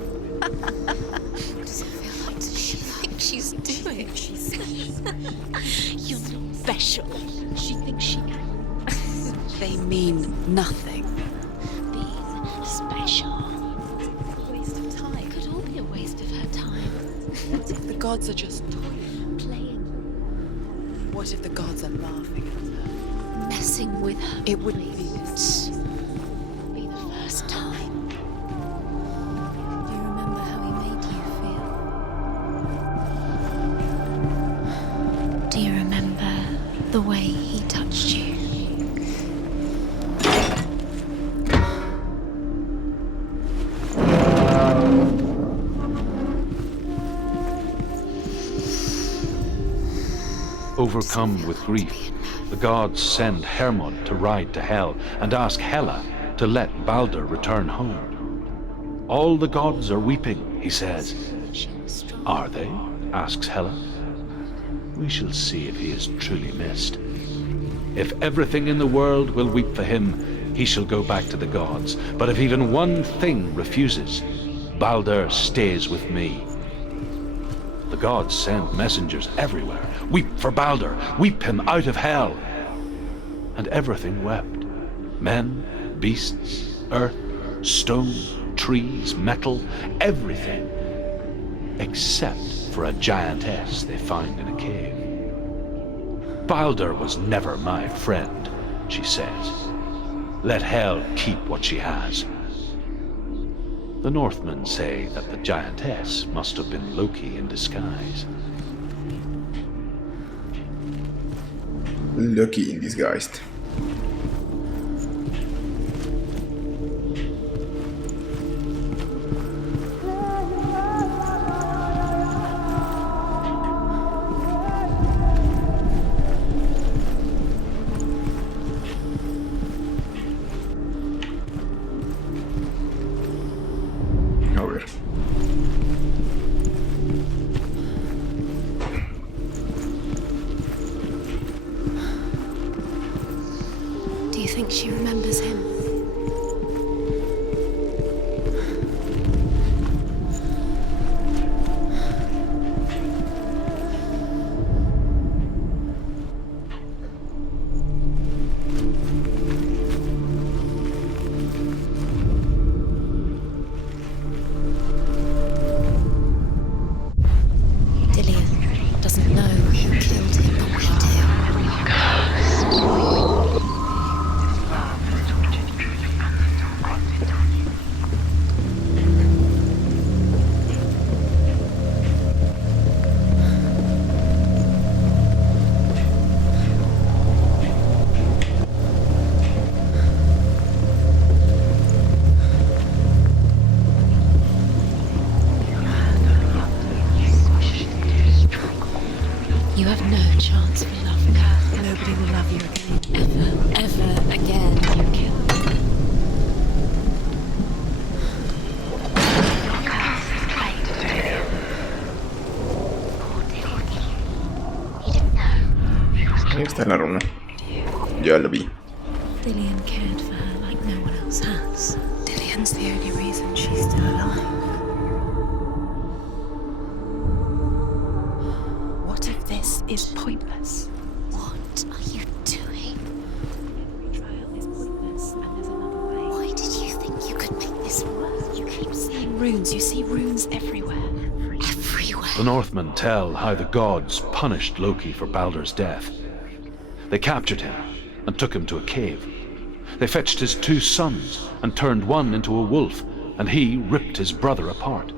What does it feel like to she thinks she's doing? You're not special. She thinks she They mean nothing. Being special. Waste of time. It could all be a waste of her time. What if the gods are just toying, playing? What if the gods are laughing at her? Messing with her. It wouldn't be the first the way he touched you. Overcome with grief, the gods send Hermod to ride to Hell and ask Hela to let Balder return home. All the gods are weeping, he says. Are they? Asks Hela. We shall see if he is truly missed. If everything in the world will weep for him, he shall go back to the gods. But if even one thing refuses, Balder stays with me. The gods send messengers everywhere. Weep for Balder, weep him out of Hell. And everything wept. Men, beasts, earth, stone, trees, metal, everything. Except for a giantess they find in a cave. Balder was never my friend, she says. Let Hel keep what she has. The Northmen say that the giantess must have been Loki in disguise. Loki in disguised. A ver. Do you think she remembers him? Dillion doesn't know who killed him, but we You have no chance for love now. Nobody will love you again. Ever again. You kill. Ahí está la runa. Ya lo vi. Dillion cared for her like no one else has. Dillion's the only reason she's still alive. What if this is pointless? What are you doing? Every trial is pointless, and there's another way. Why did you think you could make this work? You keep seeing runes. You see runes everywhere. Everywhere. The Northmen tell how the gods punished Loki for Balder's death. They captured him and took him to a cave. They fetched his 2 sons and turned one into a wolf, and he ripped his brother apart.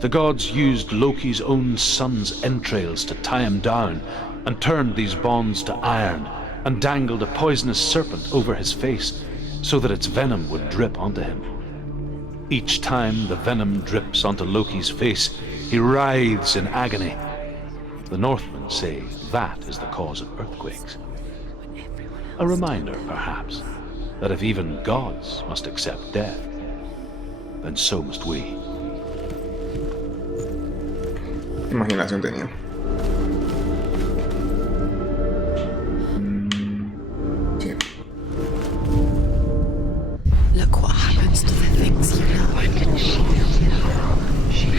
The gods used Loki's own son's entrails to tie him down and turned these bonds to iron and dangled a poisonous serpent over his face so that its venom would drip onto him. Each time the venom drips onto Loki's face, he writhes in agony. The Northmen say that is the cause of earthquakes. A reminder, perhaps, that if even gods must accept death, then so must we. Imaginación tenía. Sí. Look what happens to the things you love. Why didn't she feel love? She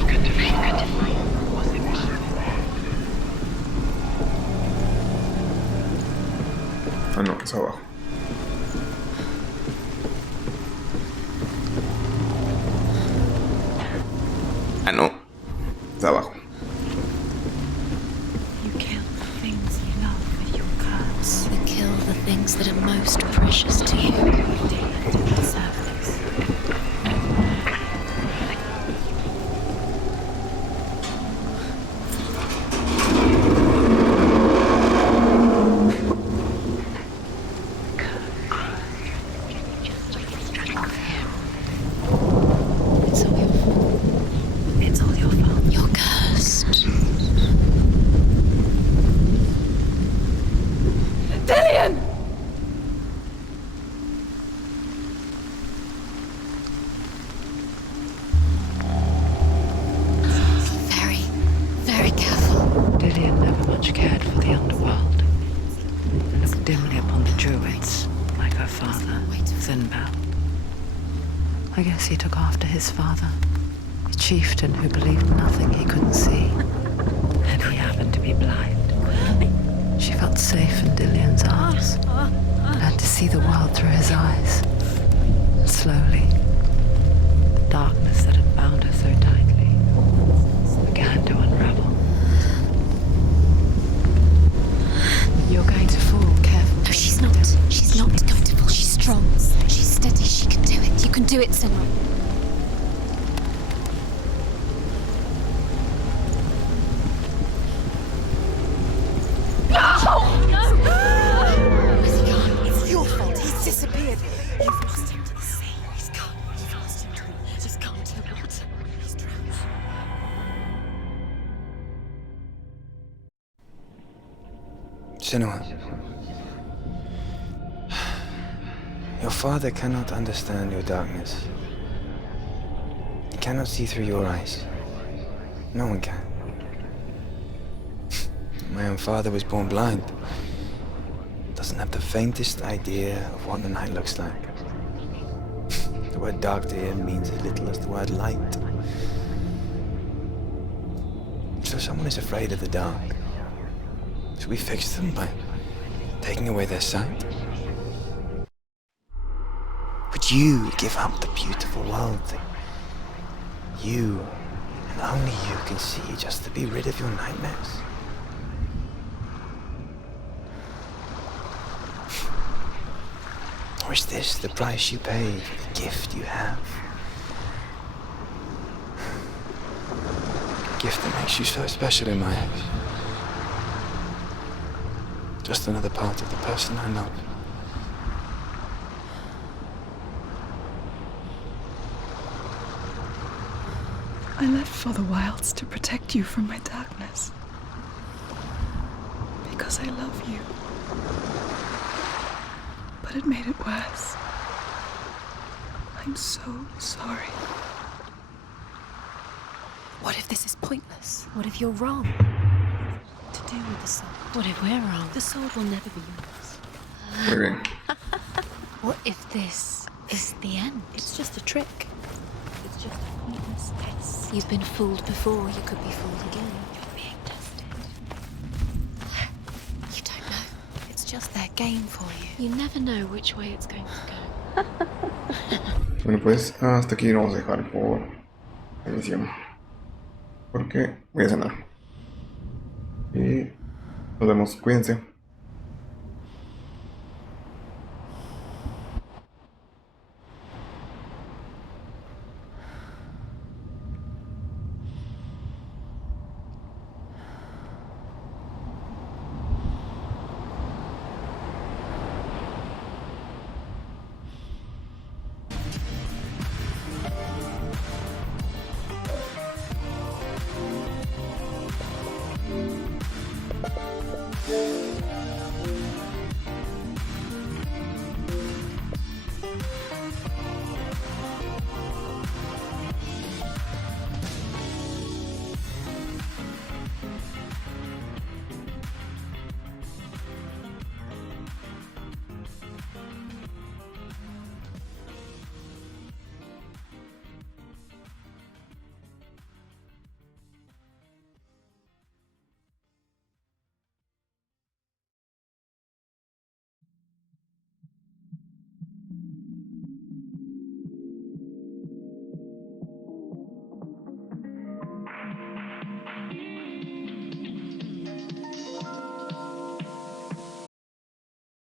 could have. Was it possible? Ah, no, es abajo. Ah, no. Es abajo. You kill the things you love with your curse. You kill the things that are most precious to you. To deserve this. I guess he took after his father, a chieftain who believed nothing he couldn't see. And he happened to be blind. She felt safe in Dillian's arms, learned to see the world through his eyes. And slowly, the darkness that had bound her so tightly began to unravel. You're going to fall, careful. No, she's not. She's not going to fall. She's strong. She's steady. She can do it. You can do it, Senua. It's your fault. He's disappeared. You've lost him to the sea. He's gone. You've lost him to him. Just come to the water. He's drowned. Senua. Your father cannot understand your darkness. He cannot see through your eyes. No one can. My own father was born blind. Doesn't have the faintest idea of what the night looks like. The word dark to him means as little as the word light. So someone is afraid of the dark. So we fix them by taking away their sight. Would you give up the beautiful world that you and only you can see just to be rid of your nightmares? Or is this the price you pay for the gift you have? A gift that makes you so special in my eyes. Just another part of the person I love. I left for the wilds to protect you from my darkness. Because I love you. But it made it worse. I'm so sorry. What if this is pointless? What if you're wrong? To do with the sword. What if we're wrong? The sword will never be yours. Muy bien. What if this is the end? It's just a trick. It's just a pointless test. You've been fooled before. You could be fooled again. You're being tested. You don't know. It's just their game for you. You never know which way it's going to go. Bueno, pues hasta aquí lo vamos a dejar por emisión. Porque voy a cenar. Y nos vemos. Cuídense.